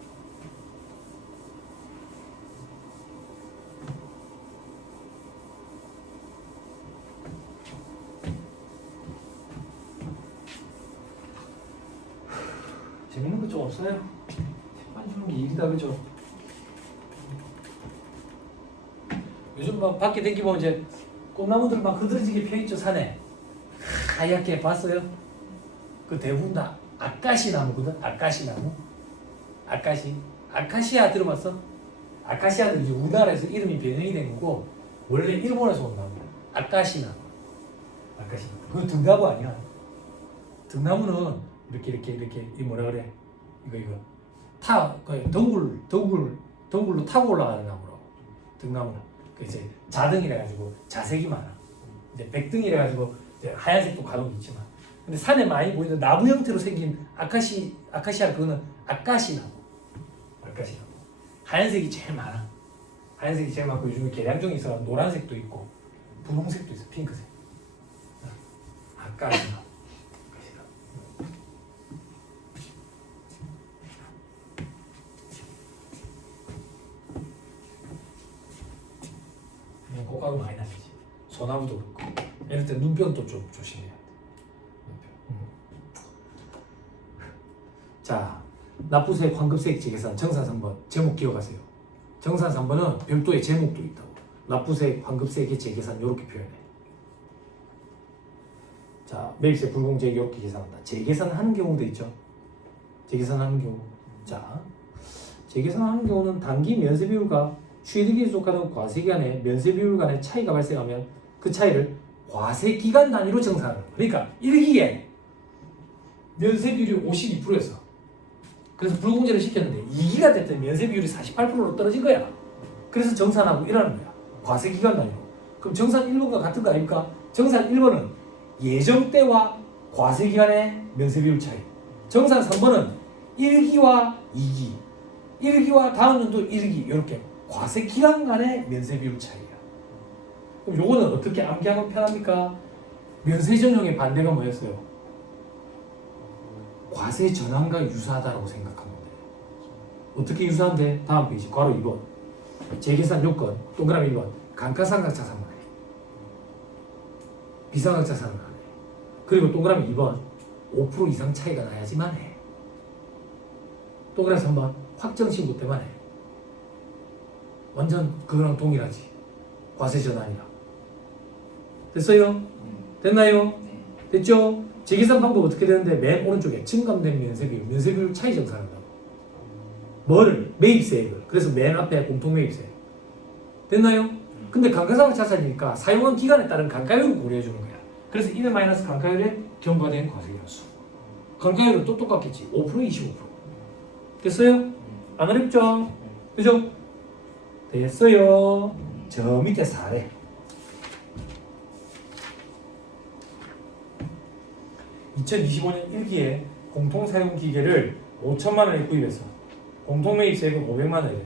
재밌는 거 좀 없어요? 책만 주는 게 일이다 그죠? 요즘 막 밖에 댕기면 이제 꽃나무들 막 흐드러지게 펴있죠 산에. 하얗게 봤어요? 그 대부분 다 아카시 나무거든. 아카시 나무. 아카시아 들어봤어? 아카시아는 이제 우리나라에서 이름이 변형이 된 거고 원래 일본에서 온 나무야. 아카시 나무. 그거 등나무 아니야. 등나무는 이렇게 이 뭐라 그래? 이거 덩굴로 타고 올라가는 나무라고. 등나무는 그 이제 자등이라 가지고 자색이 많아. 이제 백등이라 가지고 이제 하얀색도 간혹 있지만. 근데 산에 많이 보이는 나무 형태로 생긴 아카시아 그거는 아카시 나무. 하얀색이 제일 많아. 하얀색이 제일 많고 요즘에 계량종이 있어 노란색도 있고 분홍색도 있어 핑크색. 아카시 나무. 고가도 많이 나지. 소나무도 그렇고. 이럴 때 눈병도 좀 조심해야 돼. 자, 납부세액, 환급세액 재계산 정산 3번 제목 기억하세요. 정산 3번은 별도의 제목도 있다고. 납부세액, 환급세액의 재계산 이렇게 표현해. 자, 매입세, 불공제액 이렇게 계산한다. 재계산하는 경우도 있죠. 재계산하는 경우. 자, 재계산하는 경우는 단기 면세 비율과 취득에 속하는 과세기간의 면세 비율 간의 차이가 발생하면 그 차이를 과세기간 단위로 정산하는 거예요. 그러니까 1기에 면세 비율이 52%였어. 그래서 불공제를 시켰는데 2기가 됐더니 면세 비율이 48%로 떨어진 거야. 그래서 정산하고 이러는 거야. 과세기간 단위로. 그럼 정산 1번과 같은 거 아닙니까? 정산 1번은 예정 때와 과세 기간의 면세 비율 차이. 정산 3번은 1기와 2기, 1기와 다음 연도 1기 이렇게 과세 기간 간의 면세 비율 차이야. 그럼 요거는 어떻게 암기하면 편합니까? 면세 전형의 반대가 뭐였어요? 과세 전환과 유사하다고 생각하면 돼요. 어떻게 유사한데? 다음 페이지 괄호 2번 재계산 요건 동그라미 1번 감가상각자산만 해. 비상각자산은 안 해. 그리고 동그라미 2번 5% 이상 차이가 나야지만 해. 동그라미 3번 확정신고 때만 해. 완전 그거랑 동일하지. 과세 전환이야. 됐어요? 됐나요? 됐죠? 재계산 방법 어떻게 되는데 맨 오른쪽에 증감된 면세비율, 면세비율 차이 정산한다고. 뭐를? 매입세액을. 그래서 맨 앞에 공통매입세. 됐나요? 근데 감가상각자산이니까 사용한 기간에 따른 감가율을 고려해 주는 거야. 그래서 1의 마이너스 감가율에 경과된 과세계수. 감가율은 또 똑같겠지. 5% 25%. 됐어요? 안 어렵죠? 그죠? 됐어요. 저 밑에 4래. 2025년 1기에 공통사용기계를 5천만 원에 구입해서 공통매입세액은 500만 원이래.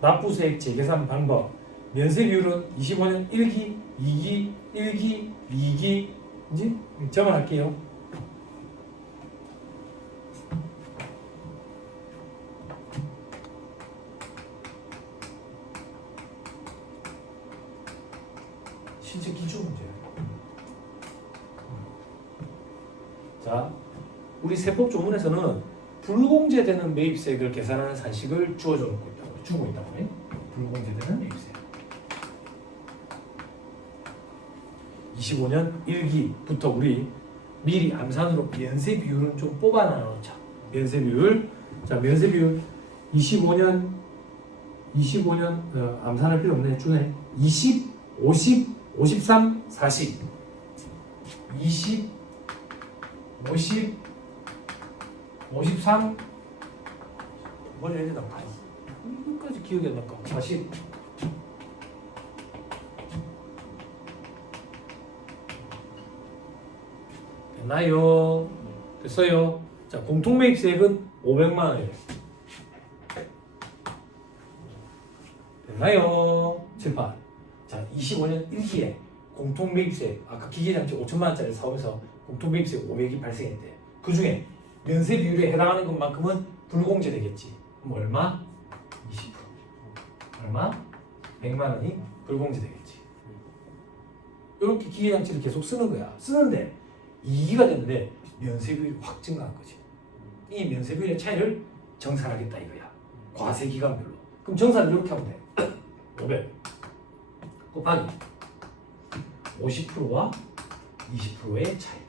납부세액 재계산 방법 면세비율은 25년 1기, 2기, 1기, 2기 이제 정할게요. 실제 기출 문제예요. 자, 우리 세법 조문에서는 불공제되는 매입세액을 계산하는 산식을 주고 있다고 해. 불공제되는 매입세액. 25년 1기부터 우리 미리 암산으로 면세 비율은 좀 뽑아 나눠자. 면세 비율. 자, 면세 비율 25년 암산할 필요 없네. 주네. 20, 50, 53, 40. 20, 50, 53. 뭘 해야 되나? 이거까지 기억이 안 날까? 40. 됐나요? 됐어요? 자, 공통매입세액은 500만 원이에요. 됐나요? 7, 8. 자, 25년 1기에 공통매입세액, 아까 기계장치 5천만 원짜리 사업에서 공통매입세액 500이 발생했대. 그 중에 면세 비율에 해당하는 것만큼은 불공제 되겠지. 그럼 얼마? 20%. 얼마? 100만 원이 불공제 되겠지. 이렇게 기계장치를 계속 쓰는 거야. 쓰는데 2기가 됐는데 면세 비율이 확 증가한 거지. 이 면세 비율의 차이를 정산하겠다 이거야. 과세 기간별로. 그럼 정산을 이렇게 하면 돼. 500 곱하기 50%와 20%의 차이.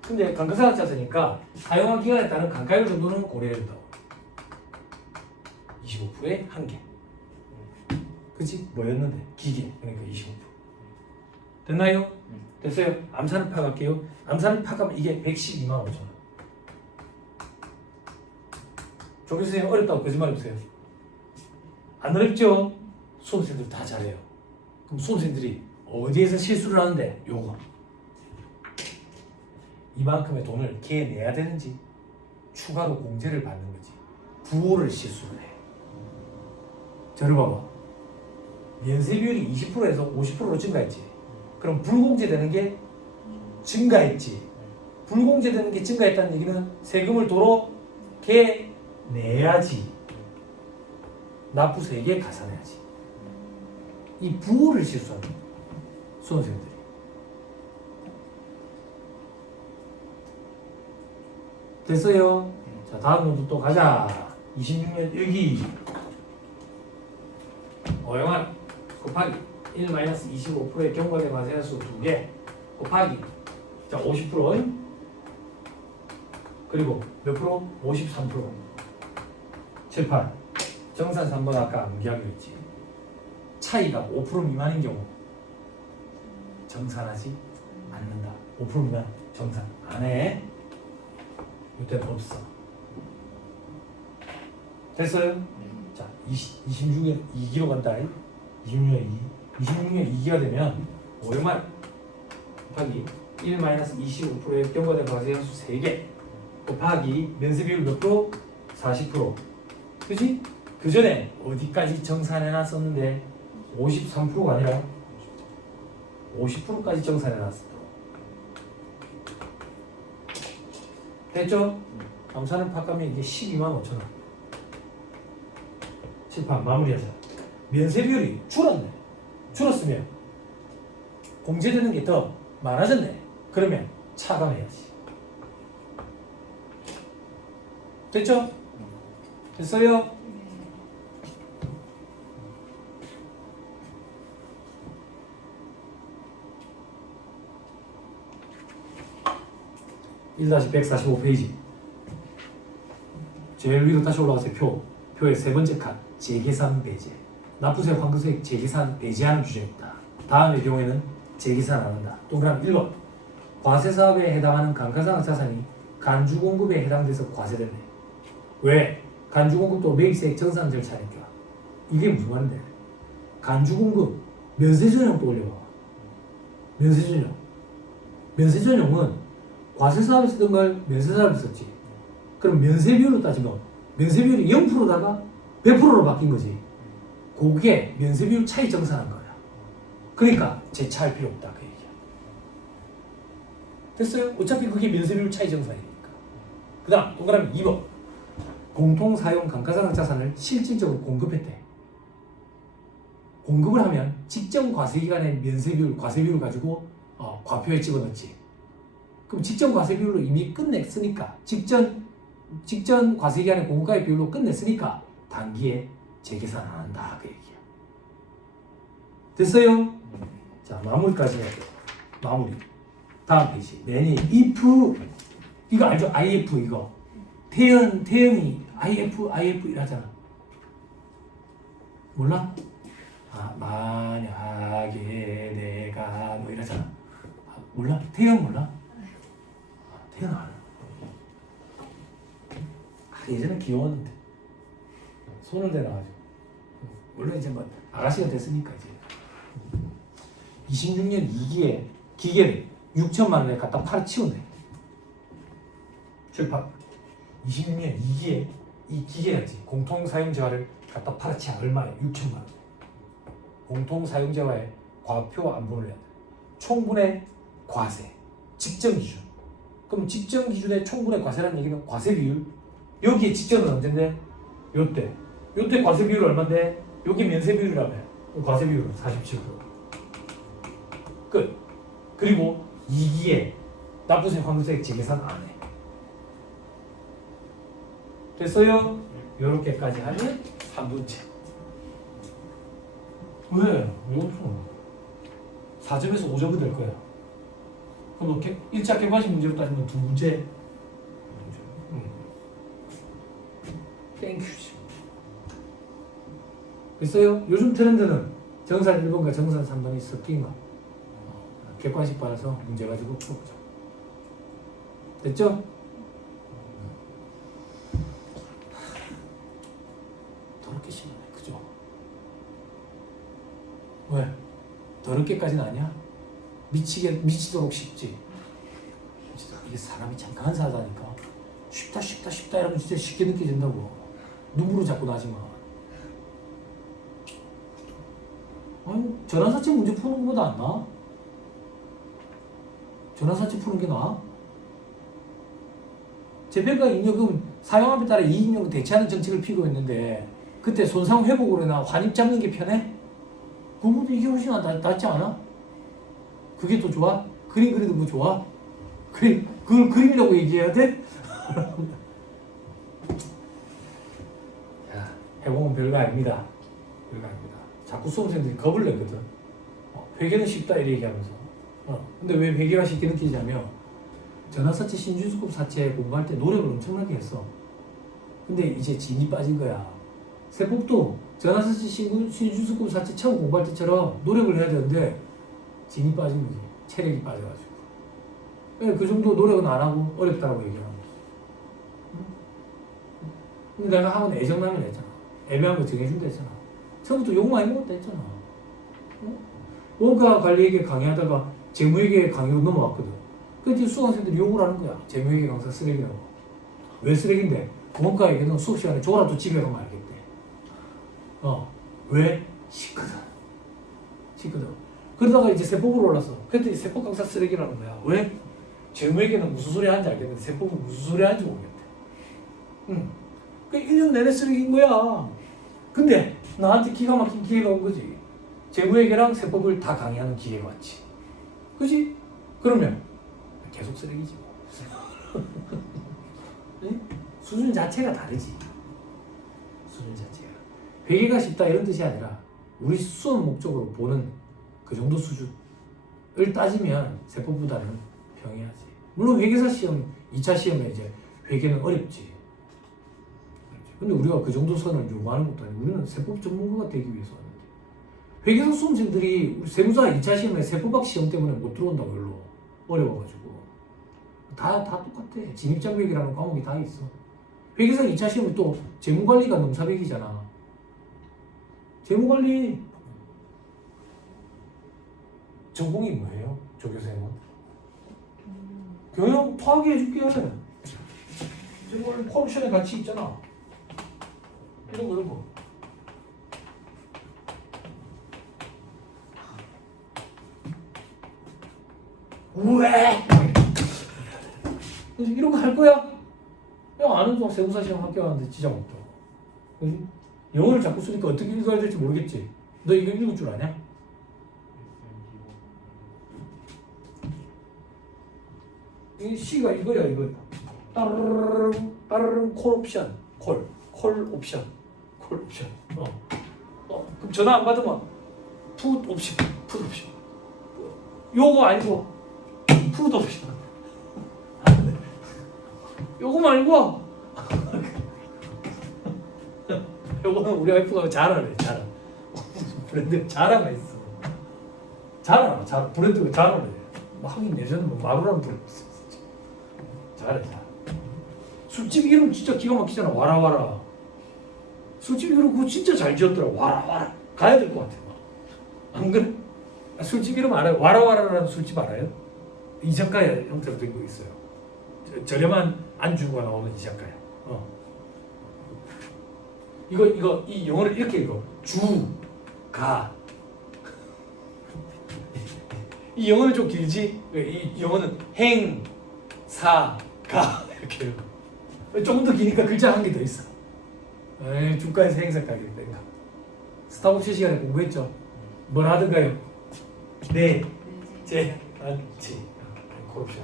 근데 감가상각자산이니까 사용한 기간에 따른 감가율 정도는 고려해야 된다고. 25%의 한계. 그치? 뭐였는데? 기계. 그러니까 25%. 됐나요? 됐어요? 암산을 파악할게요. 암산을 파악하면 이게 112만 5천 원. 조교수님 어렵다고 거짓말 해보세요. 안 어렵죠? 수험생들 다 잘해요. 그럼 수험생들이 어디에서 실수를 하는데? 요거. 이만큼의 돈을 걔 내야 되는지 추가로 공제를 받는 거지. 부호를 실수를 해. 저를 봐봐. 면세 비율이 20%에서 50%로 증가했지. 그럼 불공제되는 게 증가했지. 불공제되는 게 증가했다는 얘기는 세금을 도로 걔 내야지. 납부세액에 가산해야지. 이 부호를 실수하는 거야. 수험생들이. 됐어요? 자, 다음 문제 또 가자. 26년 1기 어영한 곱하기 1-25%의 경과된 과세수 2개 곱하기 자 50% 그리고 몇 프로? 53% 7, 8 정산 3번 아까 암기하기로 했지. 차이가 5% 미만인 경우 정산하지 않는다. 5% 미만 정산 안 해. 이때는 없어. 됐어요? 자, 26년 2기로 간다. 26년 2. 26년 2기가 되면 500만 곱하기 1-25%의 경과된 과세현수 3개 곱하기 면세 비율 몇 프로? 40%. 그지? 그 전에 어디까지 정산해놨었는데 53%가 아니라 50%까지 정산해놨어. 됐죠? 감사는 팍하면 이게 12만 5천 원. 칠판 마무리하자. 면세 비율이 줄었네. 줄었으면 공제되는 게 더 많아졌네. 그러면 차감해야지. 됐죠? 됐어요? (1-145페이지) 제일 위로 다시 올라가세요. 표의 세 번째 칸 재계산 배제. 납부세 환급세 재계산 배제하는 주제입니다. 다음의 경우에는 재계산 안 한다. 동그라미 1번 과세사업에 해당하는 감가상각 자산이 간주공급에 해당돼서 과세됐네. 왜? 간주공급도 매입세액 정산 절차니까. 이게 무슨 말인데? 간주공급 면세전용 떠올려봐. 면세전용. 면세전용은 과세사업에 쓰던 걸 면세사업에 썼지. 그럼 면세비율로 따지면 면세비율이 0%다가 100%로 바뀐 거지. 그게 면세비율 차이 정산한 거야. 그러니까 재차할 필요 없다 그 얘기야. 됐어요? 어차피 그게 면세비율 차이 정산이니까. 그 다음 동그라미 2번 공통사용 감가상각 자산을 실질적으로 공급했대. 공급을 하면 직전 과세기간의 면세비율, 과세비율을 가지고 과표에 집어넣지. 그럼 직전 과세비율로 이미 끝냈으니까 직전 과세기간의 공급가액 비율로 끝냈으니까 단기에 재계산 안 한다 그 얘기야. 됐어요? 자 마무리까지 해야 돼. 마무리. 다음 페이지. 내니 if 이거 알죠? if 이거 태연이 if 이라잖아. 몰라? 만약에 내가 뭐 이러잖아. 몰라? 태연 몰라? 태연 알아. 예전에 귀여웠는데 손을 대놔가지고 물론 이제 뭐 아가씨가 됐으니까 이제 26년 2기에 기계를 6천만 원에 갖다 팔아치웠네. 출판 26년 2기에 이 기계였지. 공통사용자를 갖다 팔아치아 얼마에? 6천만 원. 공통사용자와의 과표 안분을 해야 돼. 총분의 과세 직전 기준. 그럼 직전 기준의 총분의 과세라는 얘기는 과세 비율. 여기에 직전은 언젠데? 요때 과세 비율 얼마인데? 여기 면세 비율이라며. 과세 비율은 47%. 끝. 그리고 2기에 납부세 환급세 재계산 안 해. 됐어요? 요렇게까지 하면 3분째. 왜? 왜 없어? 4점에서 5점은 될 거야. 그럼 1차 객관식 문제로 따지면 2문제. 땡큐지. 됐어요? 요즘 트렌드는 정산 1번과 정산 3번이 섞인 거. 객관식 받아서 문제 가지고 풀어보자. 됐죠? 더럽게 심하네. 그죠? 왜? 더럽게까지는 아니야? 미치도록 쉽지. 이게 사람이 참 간사하다니까. 쉽다 이러면 진짜 쉽게 느껴진다고. 눈으로 자꾸 나지 마. 아니, 전환사채 문제 푸는 것보다 안 나아? 전환사채 푸는 게 나아? 재평가 잉여금 사용함에 따라 이익잉여금 대체하는 정책을 피고했는데 그때 손상 회복으로나 환입 잡는 게 편해? 그거보다 이게 훨씬 낫지 않아? 그게 더 좋아? 그림 그리는 거 좋아? 그걸 그림이라고 얘기해야 돼? 자, 해보면 별거 아닙니다. 별거 아닙니다. 자꾸 수험생들이 겁을 내거든. 회계는 쉽다 이렇게 얘기하면서. 근데 왜 회계가 쉽게 느끼냐면 전환사채 신주수급 사채 공부할 때 노력을 엄청나게 했어. 근데 이제 진이 빠진 거야. 세법도 전환사채 신주수급 사채 처음 공부할 때처럼 노력을 해야 되는데 진이 빠진 거지. 체력이 빠져가지고. 그 정도 노력은 안 하고 어렵다고 얘기하는 거지. 근데 내가 학원 애정라면 했잖아. 애매한 거 정해준다 했잖아. 처음부터 욕 많이 먹었다 했잖아. 응? 원가 관리에게 강의하다가 재무회계 강의로 넘어왔거든. 근데 수강생들이 욕을 하는 거야. 재무회계 강사 쓰레기라고. 왜 쓰레기인데? 원가에게는 수업 시간에 줘라도 집에 가면 알겠대. 왜? 쉽거든. 그러다가 이제 세법으로 올랐어. 그랬더니 세법 강사 쓰레기라는 거야. 왜? 재무회계는 무슨 소리 하는지 알겠는데 세법은 무슨 소리 하는지 모르겠대. 그 1년 내내 쓰레기인 거야. 근데 나한테 기가 막힌 기회가 온 거지. 재무회계랑 세법을 다 강의하는 기회가 왔지. 그지? 그러면 계속 쓰레기지 뭐. 응? 수준 자체가 다르지. 수준 자체가. 회계가 쉽다 이런 뜻이 아니라 우리 수업 목적으로 보는 그 정도 수준을 따지면 세법보다는 평이하지. 물론 회계사 시험 2차 시험에 이제 회계는 어렵지. 근데 우리가 그 정도 선을 요구하는 것도 아니고 우리는 세법 전문가가 되기 위해서 하는데 회계사 수험생들이 우리 세무사 2차 시험에 세법학 시험 때문에 못 들어온다고 별로 어려워가지고 다 똑같아. 진입장벽이라는 과목이 다 있어. 회계사 2차 시험은 또 재무관리가 넘사벽이잖아. 재무관리 전공이 뭐예요? 조교생은? 경영 파악해 줄게. 재무관리 폴루션에 같이 있잖아. 이런 거. 왜? 이런 거 할 거야? 야, 아는 동 세무사 시험 합격하는데 지장 없다. 그지? 영어를 자꾸 쓰니까 어떻게 읽어야 될지 모르겠지. 너 이거 읽을 줄 아냐? 이 C가 이거야, 이거. 따르릉 콜 옵션. 콜 옵션. 그럼 전화 안 받으면 풋 옵션. 요거 아니고 풋 옵션. 요거 말고 요거는 우리 와이프가 자라래. 브랜드 자라가 있어. 자라 브랜드가 자라래. 하긴 예전에 뭐 마루라는 브랜드 있었어. 자라. 술집 이름 진짜 기가 막히잖아. 와라. 술집 이름 그거 진짜 잘 지었더라. 와라. 가야 될 것 같아. 안 그래? 술집 이름 알아요? 와라와라라는 술집 알아요? 이자카야 형태로 된 거 있어요. 저렴한 안주가 나오는 이자카야. 이 영어를 이렇게 읽어. 주가. 이 영어는 좀 길지? 이 영어는 행, 사, 가 이렇게 읽어. 조금 더 기니까 글자 한 개 더 있어. 주가에서 행사가게 된다. 스타벅스 시간에 공부했죠? 뭘 하던가요? 네, 맞지. 콜옵션.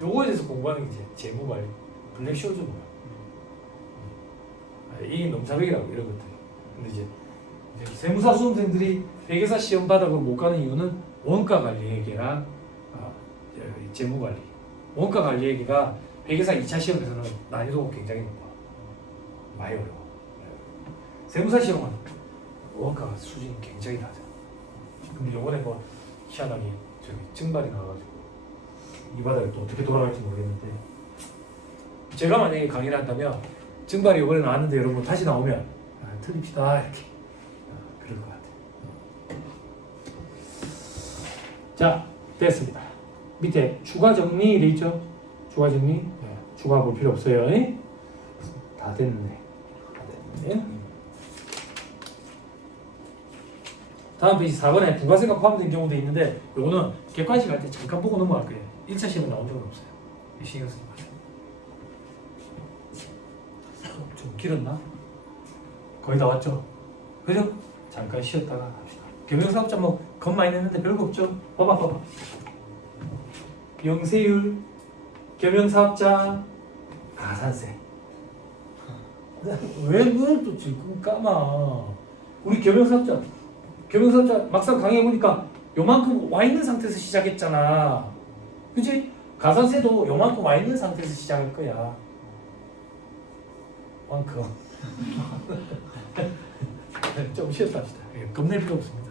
요거에 대해서 공부하는 게 이제 재무관리, 블랙쇼즈 뭐야? 이 넘사벽이라고 이런 것들. 근데 이제 세무사 수험생들이 회계사 시험 바닥으로 못 가는 이유는 원가 관리 회계랑 재무관리. 원가 관리 회계가 회계사 2차 시험에서는 난이도가 굉장히 높아. 많이 어려워. 세무사 시험은 원가 수준이 굉장히 낮아. 근데 요번에 뭐 희한하게 증발이 나와가지고 이 바닥에 또 어떻게 돌아갈지 모르겠는데 제가 만약에 강의를 한다면 증발이 요번에 나왔는데 여러분 다시 나오면 틀립시다 이렇게 그럴 것 같아요. 자, 됐습니다. 밑에 추가 정리 돼 있죠? 추가 정리 추가 볼 필요 없어요. 다 됐네. 다음 페이지 4번에 부가세가 포함된 경우도 있는데 요거는 객관식 할 때 잠깐 보고 넘어갈 거예요. 1차 시험에 나온 적은 없어요. 신경 쓰지 마세요. 좀 길었나? 거의 다 왔죠? 그죠? 잠깐 쉬었다가 합시다. 경영사업자 뭐 겁 많이 냈는데 별거 없죠? 봐봐. 영세율, 경영사업자, 가산세. 왜 그걸 또 지금 까마? 우리 경영사업자 막상 강의해보니까 요만큼 와 있는 상태에서 시작했잖아. 그치? 가산세도 요만큼 와 있는 상태에서 시작할 거야. 만큼. 좀 쉬었다 합시다. 겁낼 필요 없습니다.